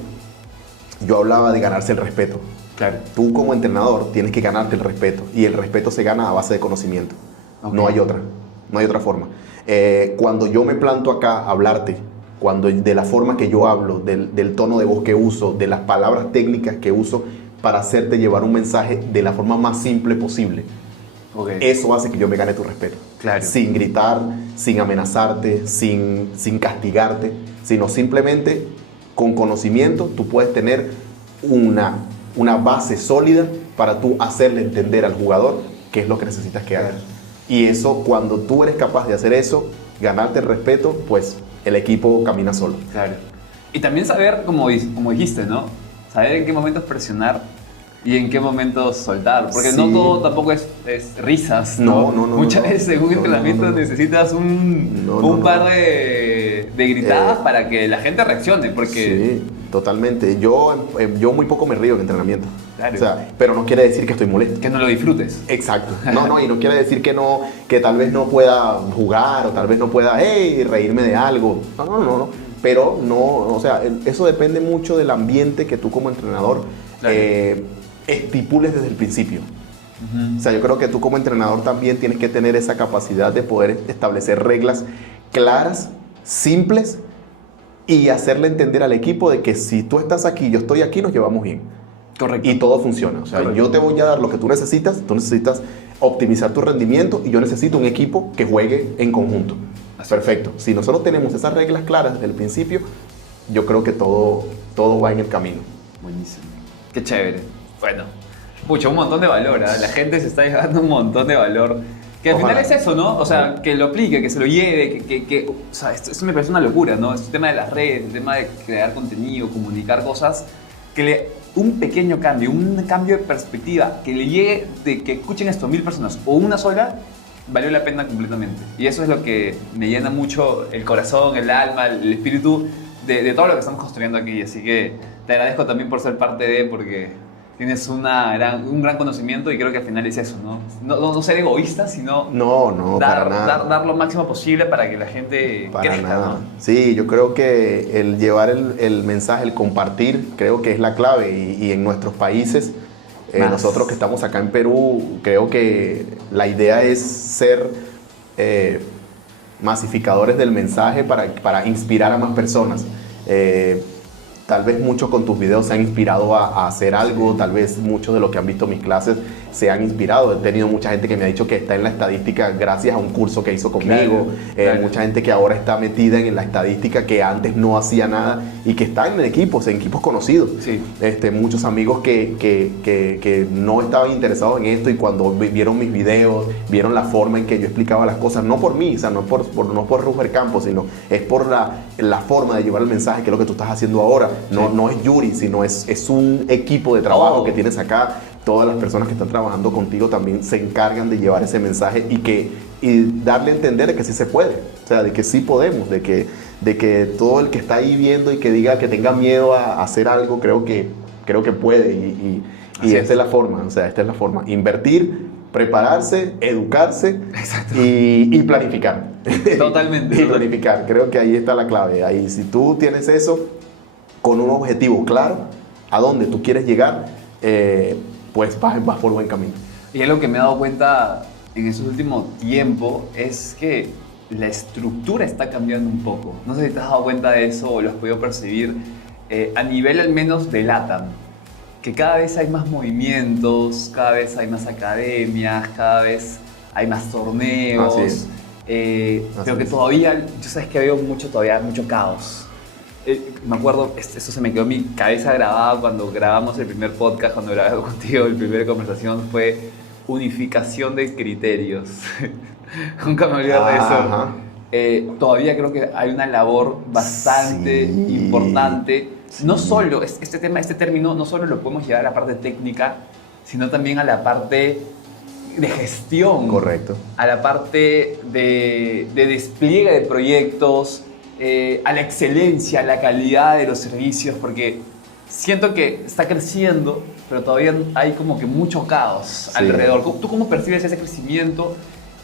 yo hablaba de ganarse el respeto. Claro. Tú como entrenador tienes que ganarte el respeto y el respeto se gana a base de conocimiento. Okay. No hay otra forma. Cuando yo me planto acá a hablarte, de la forma que yo hablo, del tono de voz que uso, de las palabras técnicas que uso para hacerte llevar un mensaje de la forma más simple posible. Okay. Eso hace que yo me gane tu respeto. Claro. Sin gritar, sin amenazarte, sin castigarte, sino simplemente con conocimiento tú puedes tener una base sólida para tú hacerle entender al jugador qué es lo que necesitas que haga. Y eso, cuando tú eres capaz de hacer eso, ganarte el respeto, pues el equipo camina solo. Claro. Y también saber, como dijiste, ¿no? Saber en qué momentos presionar y en qué momentos soltar. Porque no todo tampoco es risas, ¿no? Muchas veces en un entrenamiento necesitas un par de gritadas para que la gente reaccione. Porque... Sí, totalmente. Yo muy poco me río en entrenamiento. Claro. O sea, pero no quiere decir que estoy molesto. Que no lo disfrutes. Exacto. Y no quiere decir que tal vez no pueda jugar o tal vez no pueda reírme de algo. No. Pero o sea, eso depende mucho del ambiente que tú como entrenador estipules desde el principio. O sea, yo creo que tú como entrenador también tienes que tener esa capacidad de poder establecer reglas claras, simples y hacerle entender al equipo de que si tú estás aquí, yo estoy aquí, nos llevamos bien. Correcto. Y todo funciona. O sea, yo te voy a dar lo que tú necesitas optimizar tu rendimiento y yo necesito un equipo que juegue en conjunto. Perfecto. Si nosotros tenemos esas reglas claras desde el principio, yo creo que todo va en el camino. Buenísimo. Qué chévere. Bueno, un montón de valor. La gente se está llevando un montón de valor. Que al final es eso, ¿no? O sea, que lo aplique, que se lo lleve, o sea, esto me parece una locura, ¿no? Este tema de las redes, el tema de crear contenido, comunicar cosas, un pequeño cambio, un cambio de perspectiva, que le llegue de que escuchen esto 1000 personas o una sola, valió la pena completamente. Y eso es lo que me llena mucho el corazón, el alma, el espíritu de todo lo que estamos construyendo aquí. Así que te agradezco también por ser parte porque tienes un gran conocimiento y creo que al final es eso, ¿no? No ser egoísta, sino dar lo máximo posible para que la gente crezca, ¿no? Sí, yo creo que el llevar el mensaje, el compartir, creo que es la clave. Y en nuestros países, nosotros que estamos acá en Perú, creo que la idea es ser masificadores del mensaje para inspirar a más personas. Tal vez muchos con tus videos se han inspirado a hacer algo, tal vez muchos de los que han visto mis clases se han inspirado. He tenido mucha gente que me ha dicho que está en la estadística gracias a un curso que hizo conmigo. Claro. Mucha gente que ahora está metida en la estadística que antes no hacía nada y que está en equipos conocidos. Sí. Muchos amigos que no estaban interesados en esto y cuando vieron mis videos, vieron la forma en que yo explicaba las cosas, no por mí, o sea, no por Ruber Campos, sino es por la forma de llevar el mensaje, que es lo que tú estás haciendo ahora. No es Yuri, sino es un equipo de trabajo que tienes acá. Todas las personas que están trabajando contigo también se encargan de llevar ese mensaje y darle a entender de que sí se puede, o sea, de que sí podemos, de que todo el que está ahí viendo y que diga que tenga miedo a hacer algo, creo que puede y esta es la forma, o sea, esta es la forma. Invertir, prepararse, educarse y planificar. Totalmente. Y planificar, creo que ahí está la clave. Ahí, si tú tienes eso con un objetivo claro, a dónde tú quieres llegar, pues vas por buen camino. Y algo que me he dado cuenta en estos últimos tiempos es que la estructura está cambiando un poco. No sé si te has dado cuenta de eso o lo has podido percibir a nivel al menos de LATAM. que cada vez hay más movimientos, cada vez hay más academias, cada vez hay más torneos. Así es. Pero que todavía, yo sabes que veo todavía mucho caos. Me acuerdo, eso se me quedó en mi cabeza grabado cuando grabamos el primer podcast, cuando grabé contigo, la primera conversación fue unificación de criterios. Nunca me olvido de eso. Todavía creo que hay una labor bastante importante. Sí. No solo, este término no solo lo podemos llevar a la parte técnica, sino también a la parte de gestión. Correcto. A la parte de despliegue de proyectos, a la excelencia, a la calidad de los servicios, porque siento que está creciendo, pero todavía hay como que mucho caos alrededor. ¿Tú cómo percibes ese crecimiento?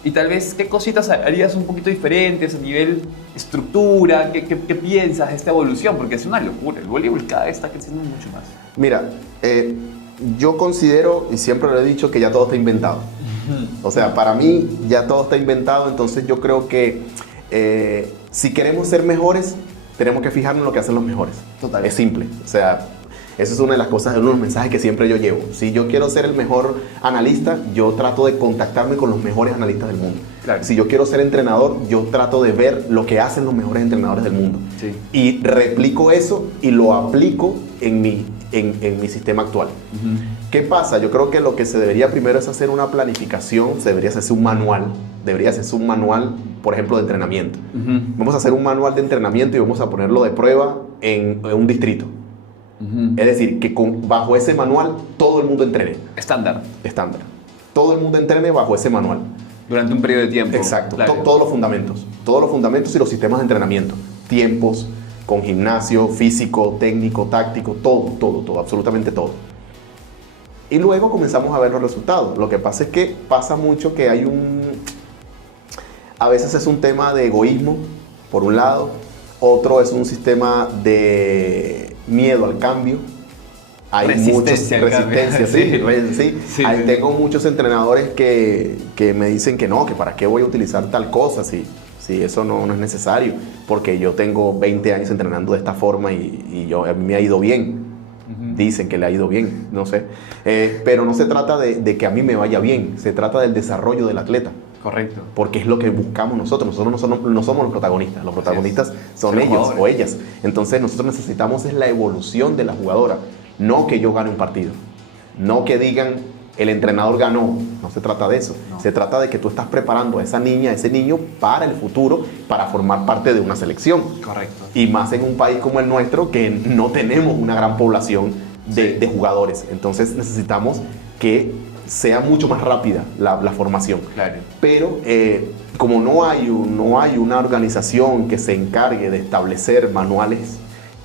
Y tal vez, ¿qué cositas harías un poquito diferentes a nivel estructura? ¿Qué piensas de esta evolución? Porque es una locura, el voleibol cada vez está creciendo mucho más. Mira, yo considero, y siempre lo he dicho, que ya todo está inventado. O sea, para mí ya todo está inventado, entonces yo creo que si queremos ser mejores, tenemos que fijarnos en lo que hacen los mejores. Total. Es simple. O sea, eso es una de las cosas, uno de los mensajes que siempre yo llevo. Si yo quiero ser el mejor analista, yo trato de contactarme con los mejores analistas del mundo. Claro. Si yo quiero ser entrenador, yo trato de ver lo que hacen los mejores entrenadores del mundo. Sí. Y replico eso y lo aplico en mi sistema actual. ¿Qué pasa? Yo creo que lo que se debería primero es hacer una planificación, se debería hacerse un manual, por ejemplo, de entrenamiento. Vamos a hacer un manual de entrenamiento y vamos a ponerlo de prueba en un distrito. Es decir, que bajo ese manual todo el mundo entrene. Estándar. Todo el mundo entrene bajo ese manual. Durante un periodo de tiempo. Exacto. Claro. Todos los fundamentos y los sistemas de entrenamiento. Tiempos, con gimnasio, físico, técnico, táctico, todo, absolutamente todo. Y luego comenzamos a ver los resultados. Lo que pasa es que pasa mucho que a veces es un tema de egoísmo, por un lado. Otro es un sistema de miedo al cambio. Hay Resistencia al cambio. Sí. Tengo muchos entrenadores que me dicen que no, que para qué voy a utilizar tal cosa si eso no es necesario, porque yo tengo 20 años entrenando de esta forma y a mí me ha ido bien. Dicen que le ha ido bien, no sé. Pero no se trata de que a mí me vaya bien, se trata del desarrollo del atleta. Correcto. Porque es lo que buscamos nosotros. Nosotros no somos los protagonistas son ellos o ellas. Entonces nosotros necesitamos es la evolución de la jugadora, no que yo gane un partido, no que digan el entrenador ganó. No se trata de eso. No. Se trata de que tú estás preparando a esa niña, a ese niño para el futuro, para formar parte de una selección. Correcto. Y más en un país como el nuestro, que no tenemos una gran población de jugadores. Entonces necesitamos que sea mucho más rápida la formación. Claro. Pero como no hay una organización que se encargue de establecer manuales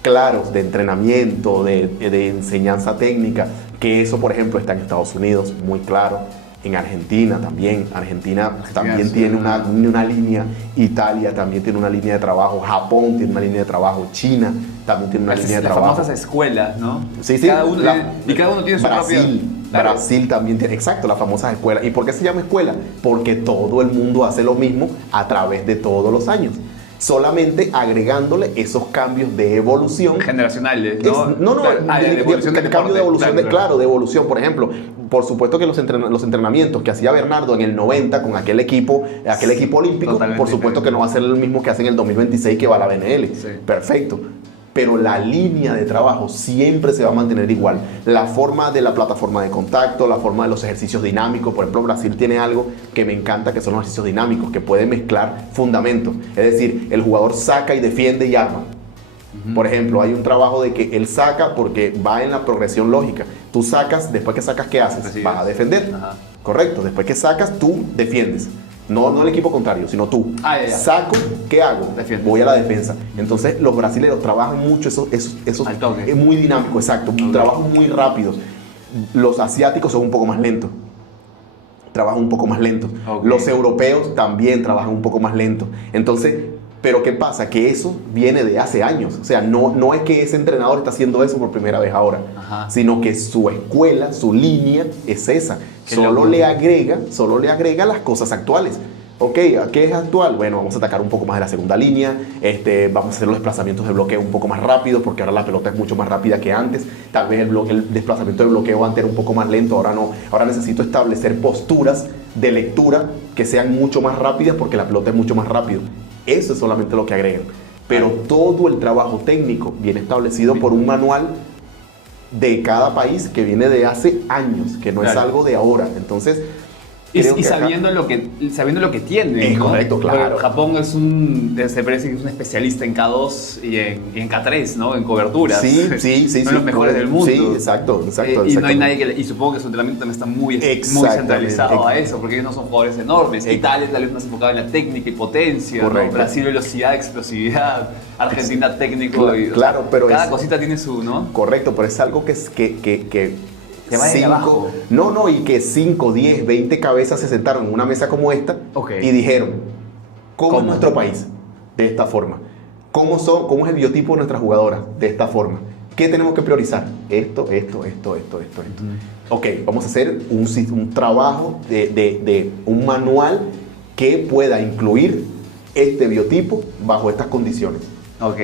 claros de entrenamiento, de enseñanza técnica, que eso, por ejemplo, está en Estados Unidos, muy claro, en Argentina también. Argentina también tiene una línea, Italia también tiene una línea de trabajo, Japón tiene una línea de trabajo, China también tiene una línea de trabajo. Las famosas escuelas, ¿no? Sí. Cada uno tiene su propia... Brasil también tiene, exacto, las famosas escuelas. ¿Y por qué se llama escuela? Porque todo el mundo hace lo mismo a través de todos los años. Solamente agregándole esos cambios de evolución. Generacionales, ¿no? De evolución de cambio de evolución, de evolución. Por ejemplo, por supuesto que los entrenamientos que hacía Bernardo en el 90 con aquel equipo olímpico, por supuesto que no va a ser el mismo que hace en el 2026 que va a la BNL. Sí. Perfecto. Pero la línea de trabajo siempre se va a mantener igual. La forma de la plataforma de contacto, la forma de los ejercicios dinámicos. Por ejemplo, Brasil tiene algo que me encanta, que son los ejercicios dinámicos, que pueden mezclar fundamentos. Es decir, el jugador saca y defiende y arma. Por ejemplo, hay un trabajo de que él saca porque va en la progresión lógica. Tú sacas, después que sacas, ¿qué haces? Vas a defender. Correcto, después que sacas, tú defiendes. No el equipo contrario, sino tú. Saco, ¿qué hago? Defiendes. Voy a la defensa. Entonces los brasileños trabajan mucho esos al toque. Es muy dinámico, exacto. Trabajan muy rápidos. Los asiáticos son un poco más lentos. Trabajan un poco más lentos. Los europeos también trabajan un poco más lentos. Entonces, pero ¿qué pasa? Que eso viene de hace años. O sea, no es que ese entrenador está haciendo eso por primera vez ahora, sino que su escuela, su línea es esa. Solo le agrega las cosas actuales. Ok, ¿qué es actual? Bueno, vamos a atacar un poco más de la segunda línea, vamos a hacer los desplazamientos de bloqueo un poco más rápidos, porque ahora la pelota es mucho más rápida que antes. Tal vez el desplazamiento de bloqueo antes era un poco más lento, ahora no. Ahora necesito establecer posturas de lectura que sean mucho más rápidas, porque la pelota es mucho más rápido. Eso es solamente lo que agregan. Pero todo el trabajo técnico viene establecido por un manual de cada país que viene de hace años, que no es algo de ahora. Entonces, y sabiendo lo que tiene, es ¿no? correcto, claro. Japón se parece que es un especialista en K2 y en K3, ¿no? En coberturas. Sí. Son los mejores del mundo. Sí, exacto. Y no hay nadie y supongo que su entrenamiento también está muy centralizado a eso, porque ellos no son jugadores enormes. Italia tal vez más enfocado en la técnica y potencia, ¿no? Brasil velocidad, explosividad, Argentina técnico. Claro, pero cada cosita tiene su, ¿no? Correcto, pero es algo que te va de abajo. Y que 5, 10, 20 cabezas se sentaron en una mesa como esta y dijeron, ¿cómo es nuestro país? De esta forma. ¿Cómo es el biotipo de nuestras jugadoras? De esta forma. ¿Qué tenemos que priorizar? Esto. Ok, vamos a hacer un trabajo de un manual que pueda incluir este biotipo bajo estas condiciones.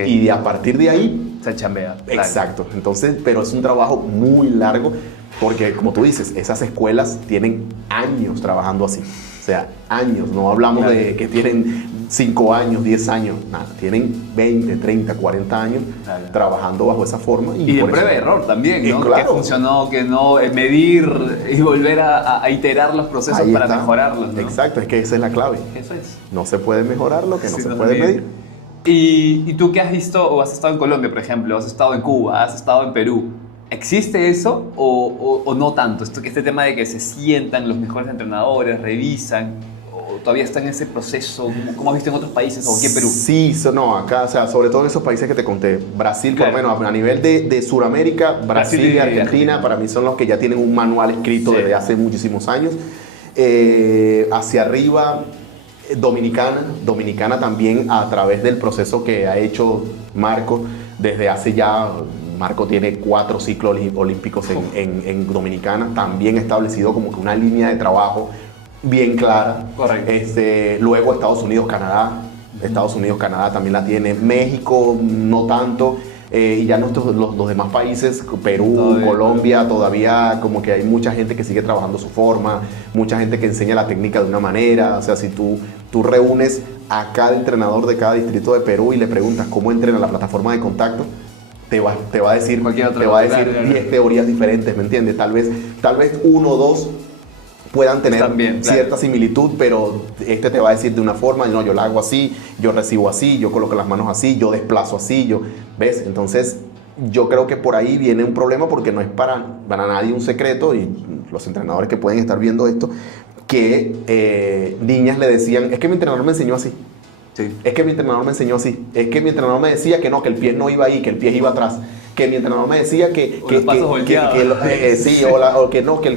Y a partir de ahí se chambea. Exacto. Entonces, pero es un trabajo muy largo porque, como tú dices, esas escuelas tienen años trabajando así. O sea, años. No hablamos de que tienen 5 años, 10 años. Nada, tienen 20, 30, 40 años trabajando bajo esa forma. Y de prueba y error también, ¿no? Claro. Que funcionó, que no, medir y volver a iterar los procesos para mejorarlos, ¿no? Exacto, es que esa es la clave. Eso es. No se puede mejorar lo que no se puede medir. ¿Y tú qué has visto o has estado en Colombia, por ejemplo, has estado en Cuba, has estado en Perú? ¿Existe eso o no tanto? Este tema de que se sientan los mejores entrenadores, revisan, o todavía está en ese proceso, como has visto en otros países o aquí en Perú? Sí, acá, o sea, sobre todo en esos países que te conté. Brasil, por lo menos, a nivel de Sudamérica, Brasil y Argentina, para mí son los que ya tienen un manual escrito desde hace muchísimos años. Hacia arriba, Dominicana también, a través del proceso que ha hecho Marco desde hace ya. Marco tiene 4 ciclos olímpicos en Dominicana, también establecido como que una línea de trabajo bien clara. Correcto. Luego Estados Unidos, Canadá también la tiene. México no tanto. Y ya los demás países, Perú, Colombia, todavía como que hay mucha gente que sigue trabajando su forma, mucha gente que enseña la técnica de una manera. O sea, si tú reúnes a cada entrenador de cada distrito de Perú y le preguntas cómo entrena la plataforma de contacto, te va a decir 10 teorías diferentes, ¿me entiendes? Tal vez 1 o 2 puedan tener cierta similitud, pero te va a decir de una forma, no, yo la hago así, yo recibo así, yo coloco las manos así, yo desplazo así, ¿ves? Entonces, yo creo que por ahí viene un problema porque no es para nadie un secreto, y los entrenadores que pueden estar viendo esto, que niñas le decían, es que mi entrenador me enseñó así. Sí. Es que mi entrenador me enseñó así. Es que mi entrenador me decía que no, que el pie no iba ahí, que el pie iba atrás. Que mi entrenador me decía que el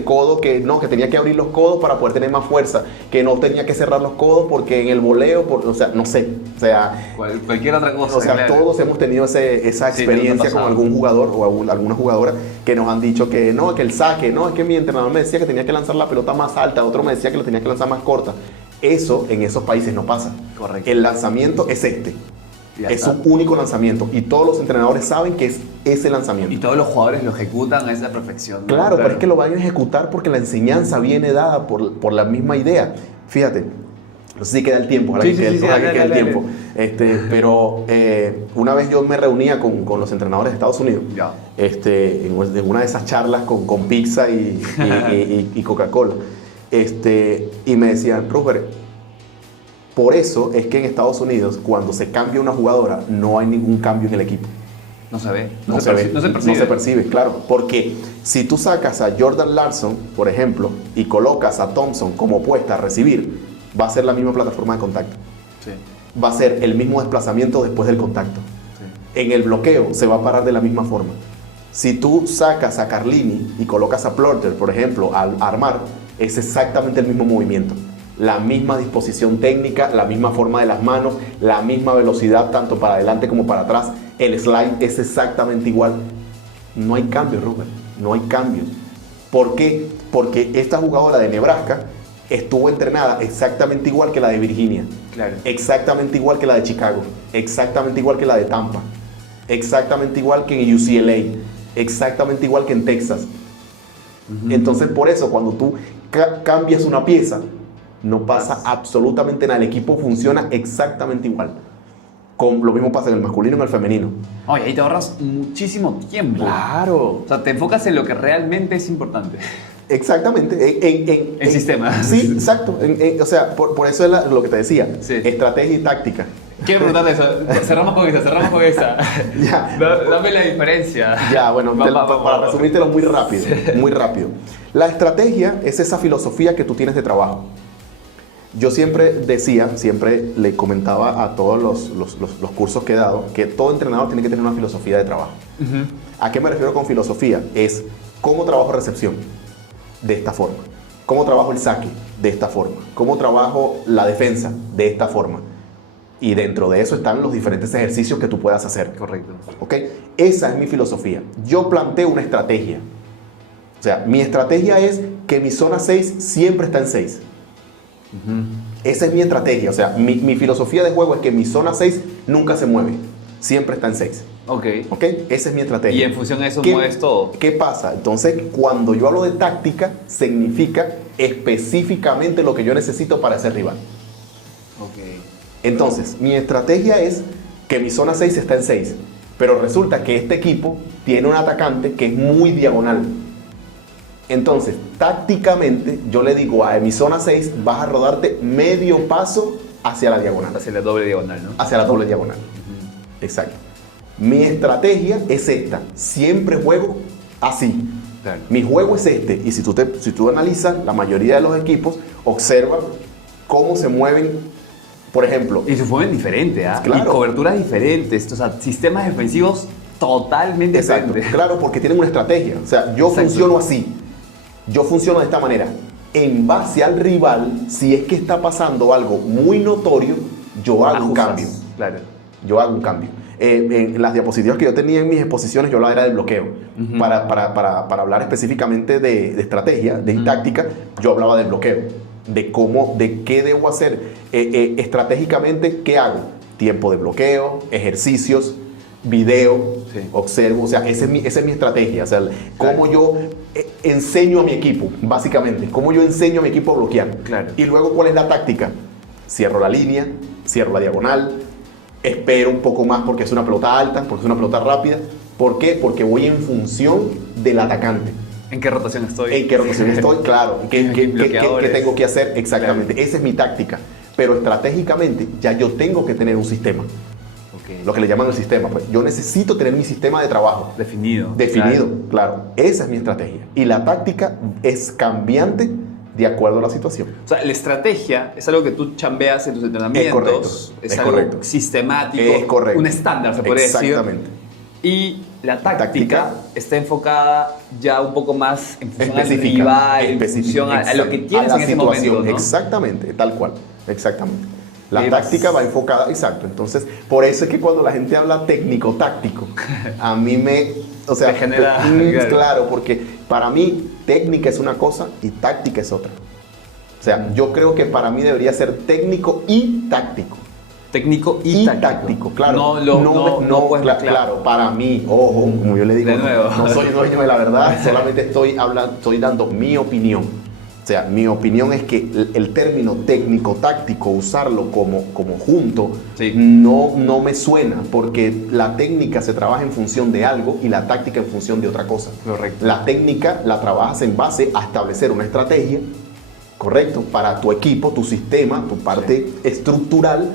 codo, que tenía que abrir los codos para poder tener más fuerza, que no tenía que cerrar los codos porque en el voleo, o sea, no sé, o sea, cualquier otra cosa. O sea, todos hemos tenido esa experiencia con algún jugador o alguna jugadora que nos han dicho que no, que el saque, no, es que mi entrenador me decía que tenía que lanzar la pelota más alta, otro me decía que lo tenía que lanzar más corta. Eso en esos países no pasa. Correcto. El lanzamiento es es un único lanzamiento y todos los entrenadores saben que es ese lanzamiento. Y todos los jugadores lo ejecutan a esa perfección, ¿no? Claro, pero es que lo van a ejecutar porque la enseñanza viene dada por la misma idea. Fíjate, no sé si queda el tiempo, tiempo. Pero una vez yo me reunía con los entrenadores de Estados Unidos, en una de esas charlas con pizza y Coca-Cola, y me decían, Rupert, por eso es que en Estados Unidos, cuando se cambia una jugadora, no hay ningún cambio en el equipo. No se ve. No se percibe, claro. Porque si tú sacas a Jordan Larson, por ejemplo, y colocas a Thompson como puesta a recibir, va a ser la misma plataforma de contacto. Sí. Va a ser el mismo desplazamiento después del contacto. Sí. En el bloqueo se va a parar de la misma forma. Si tú sacas a Carlini y colocas a Plorter, por ejemplo, al armar, es exactamente el mismo movimiento. La misma disposición técnica, la misma forma de las manos, la misma velocidad tanto para adelante como para atrás. El slide es exactamente igual. No hay cambios, Rupert. No hay cambios. ¿Por qué? Porque esta jugadora de Nebraska estuvo entrenada exactamente igual que la de Virginia, Claro. exactamente igual que la de Chicago, exactamente igual que la de Tampa, exactamente igual que en UCLA, exactamente igual que en Texas. Entonces, por eso, cuando tú cambias una pieza, no pasa absolutamente nada. El equipo funciona exactamente igual. Lo mismo pasa en el masculino y en el femenino. Oye, ahí te ahorras muchísimo tiempo. Claro. O sea, te enfocas en lo que realmente es importante. Exactamente. En sistemas. Sí, exacto. O sea, por eso es lo que te decía. Sí. Estrategia y táctica. Quiero preguntarte eso. Cerramos con esa. Ya. Dame la diferencia. Ya, bueno, para resumírtelo muy rápido, muy rápido. La estrategia es esa filosofía que tú tienes de trabajo. Yo siempre decía, siempre le comentaba a todos los cursos que he dado, que todo entrenador tiene que tener una filosofía de trabajo. ¿A qué me refiero con filosofía? Es cómo trabajo recepción, de esta forma. Cómo trabajo el saque, de esta forma. Cómo trabajo la defensa, de esta forma. Y dentro de eso están los diferentes ejercicios que tú puedas hacer. Correcto. ¿Ok? Esa es mi filosofía. Yo planteo una estrategia. O sea, mi estrategia es que mi zona 6 siempre está en 6. Esa es mi estrategia. O sea, mi filosofía de juego es que mi zona 6 nunca se mueve. Siempre está en 6. Ok. ¿Ok? Esa es mi estrategia. Y en función de eso mueves todo. ¿Qué pasa? Entonces, cuando yo hablo de táctica, significa específicamente lo que yo necesito para ese rival. Ok. Entonces, mi estrategia es que mi zona 6 está en 6, pero resulta que este equipo tiene un atacante que es muy diagonal. Entonces, tácticamente, yo le digo a mi zona 6, vas a rodarte medio paso hacia la diagonal. Hacia la doble diagonal, ¿no? Hacia la doble diagonal. Exacto. Mi estrategia es esta. Siempre juego así. Claro. Mi juego es este. Y si tú analizas, la mayoría de los equipos observa cómo se mueven. Por ejemplo, Y se mueven diferente, ¿ah? Claro. Y coberturas diferentes, o sea, sistemas defensivos totalmente exacto, diferentes. claro, porque tienen una estrategia. O sea, yo Exacto. funciono así. Yo funciono de esta manera. En base al rival, si es que está pasando algo muy notorio, yo hago un Ajustas. cambio. Claro. Yo hago un cambio. En las diapositivas que yo tenía en mis exposiciones, yo hablaba era del bloqueo. Para hablar específicamente de estrategia, de táctica, yo hablaba del bloqueo. De qué debo hacer estratégicamente, qué hago. Tiempo de bloqueo, ejercicios, video, Sí. observo. O sea, esa es mi estrategia. O sea, cómo yo enseño a mi equipo, básicamente. Cómo yo enseño a mi equipo a bloquear. Claro. Y luego, ¿cuál es la táctica? Cierro la línea, cierro la diagonal, espero un poco más porque es una pelota alta, porque es una pelota rápida. ¿Por qué? Porque voy en función del atacante. ¿En qué rotación estoy? ¿En qué rotación estoy? Claro. ¿Qué Bloqueadores. tengo que hacer? Exactamente. Claro. Esa es mi táctica. Pero estratégicamente ya yo tengo que tener un sistema. Ok. Lo que le llaman el sistema. Pues yo necesito tener mi sistema de trabajo. Definido. Definido, claro. Esa es mi estrategia. Y la táctica es cambiante de acuerdo a la situación. O sea, la estrategia es algo que tú chambeas en tus entrenamientos. Es correcto, Es es algo correcto. sistemático. Es correcto. Un estándar, se podría decir. Exactamente. Y la táctica Táctica. está enfocada ya un poco más en función al Específica. rival, en Específica, función a lo que exacto. tienes A la en ese situación. momento, ¿no? Exactamente, tal cual. Exactamente. La Y táctica vas- va enfocada, exacto. Entonces, por eso es que cuando la gente habla técnico-táctico, a mí me... O sea, Te genera- claro, porque para mí técnica es una cosa y táctica es otra. O sea, yo creo que para mí debería ser técnico y táctico. Técnico y táctico. Claro. No puedes mezclar. Claro, para mí, ojo, como yo le digo, De nuevo. no soy dueño de la verdad, solamente estoy dando mi opinión. O sea, mi opinión es que el término técnico-táctico, usarlo como junto, Sí. no me suena, porque la técnica se trabaja en función de algo y la táctica en función de otra cosa. Correcto. La técnica la trabajas en base a establecer una estrategia, correcto, para tu equipo, tu sistema, tu parte estructural,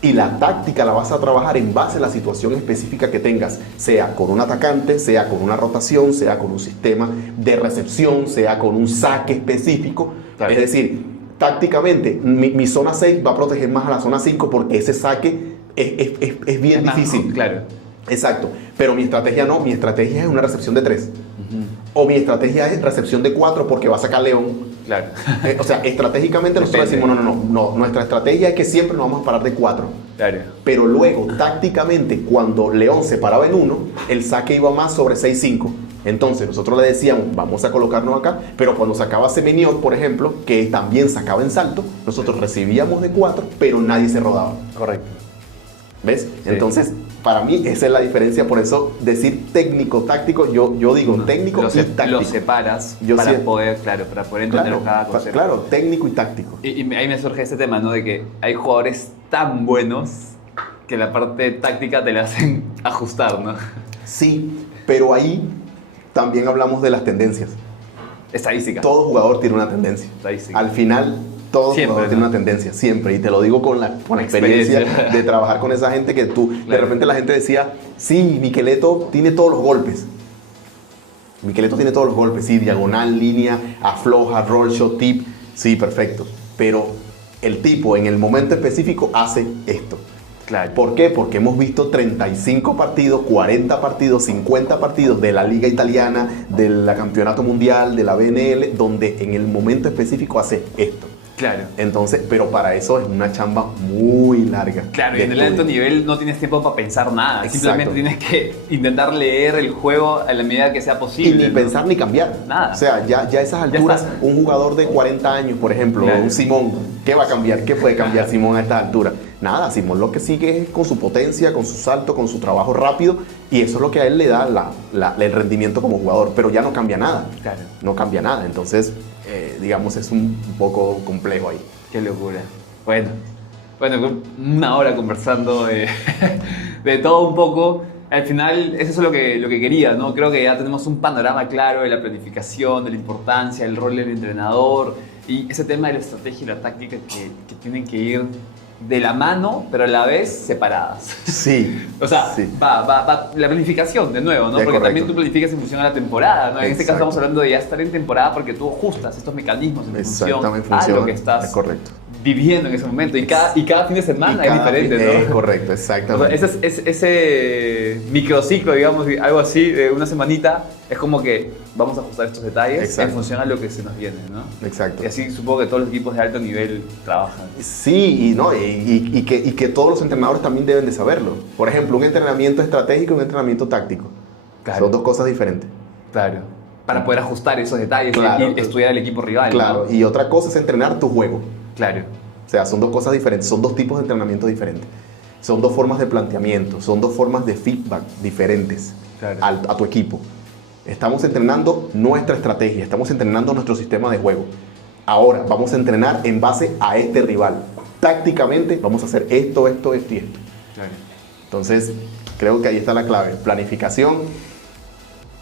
y la táctica la vas a trabajar en base a la situación específica que tengas, sea con un atacante, sea con una rotación, sea con un sistema de recepción, sea con un saque específico. Claro. Es decir, tácticamente mi zona 6 va a proteger más a la zona 5 porque ese saque es bien Es más, difícil. claro. Exacto, pero mi estrategia no, mi estrategia es una recepción de 3. O mi estrategia es recepción de 4 porque va a sacar León. Claro. O sea, estratégicamente nosotros Depende. decimos, no, nuestra estrategia es que siempre nos vamos a parar de 4. Claro. Pero luego, tácticamente, cuando León se paraba en 1, el saque iba más sobre 6-5. Entonces nosotros le decíamos, vamos a colocarnos acá, pero cuando sacaba Semeniot, por ejemplo, que también sacaba en salto, nosotros recibíamos de 4, pero nadie se rodaba. Correcto. ¿Ves? Sí. Entonces, para mí esa es la diferencia, por eso decir técnico-táctico, yo digo técnico y táctico. Lo separas Yo para sí- poder, claro, para poder entender cada concepto. Claro, técnico y táctico. Y ahí me surge ese tema, ¿no? De que hay jugadores tan buenos que la parte táctica te la hacen ajustar, ¿no? Sí, pero ahí también hablamos de las tendencias. Estadística. Todo jugador tiene una tendencia. Estadística. Al final, todo Siempre, jugador ¿no? tiene una tendencia, siempre. Y te lo digo con la experiencia de trabajar con esa gente que tú, de Claro. repente la gente decía, sí, Miqueleto tiene todos los golpes. Miqueleto tiene todos los golpes, sí, diagonal, línea, afloja, roll shot, tip, sí, perfecto. Pero el tipo en el momento específico hace esto. Claro. ¿Por qué? Porque hemos visto 35 partidos, 40 partidos, 50 partidos de la Liga Italiana, del Campeonato Mundial, de la BNL, donde en el momento específico hace esto. Claro. Entonces, pero para eso es una chamba muy larga. Claro, y de en el estudio. alto nivel no tienes tiempo para pensar nada. Exacto. Simplemente tienes que intentar leer el juego a la medida que sea Y posible. ni ¿no? pensar ni cambiar. Nada. O sea, ya a esas alturas, está. un jugador de 40 años, por ejemplo, Claro. un Simón, ¿qué va a cambiar? ¿Qué puede cambiar Simón a estas alturas? Nada, Simón lo que sigue es con su potencia, con su salto, con su trabajo rápido, y eso es lo que a él le da el rendimiento como jugador, pero ya no cambia nada. Claro. No cambia nada, entonces, digamos, es un poco complejo ahí. Qué locura. Bueno, una hora conversando de todo un poco. Al final, eso es lo que quería, ¿no? Creo que ya tenemos un panorama claro de la planificación, de la importancia, del rol del entrenador y ese tema de la estrategia y la táctica que tienen que ir de la mano, pero a la vez separadas. Sí. O sea, sí. va la planificación de nuevo, ¿no? Es Porque correcto. también tú planificas en función a la temporada, ¿no? En este caso Exacto. estamos hablando de ya estar en temporada porque tú ajustas estos mecanismos en función Exactamente, a lo funciona. que estás Es correcto. viviendo en ese momento. Y cada fin de semana es diferente, ¿no? Es correcto, O sea, exactamente. ese microciclo, digamos, algo así, de una semanita, es como que vamos a ajustar estos detalles Exacto. en función a lo que se nos viene, ¿no? Exacto. Y así supongo que todos los equipos de alto nivel trabajan. Sí, y que todos los entrenadores también deben de saberlo. Por ejemplo, un entrenamiento estratégico y un entrenamiento táctico. Claro. Son dos cosas diferentes. Claro. Para poder ajustar esos detalles Claro. y estudiar el equipo rival, Claro, ¿no? y otra cosa es entrenar tu juego. Claro. O sea, son dos cosas diferentes, son dos tipos de entrenamiento diferentes. Son dos formas de planteamiento, son dos formas de feedback diferentes Claro. a tu equipo. Estamos entrenando nuestra estrategia, estamos entrenando nuestro sistema de juego. Ahora vamos a entrenar en base a este rival. Tácticamente vamos a hacer esto, esto, esto y esto. Claro. Entonces, creo que ahí está la clave. Planificación,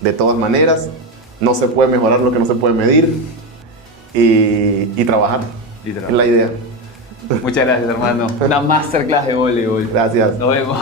de todas maneras, no se puede mejorar lo que no se puede medir y trabajar. Y trabajar. Es la idea. Muchas gracias, hermano. Una masterclass de voleibol. Gracias. Nos vemos.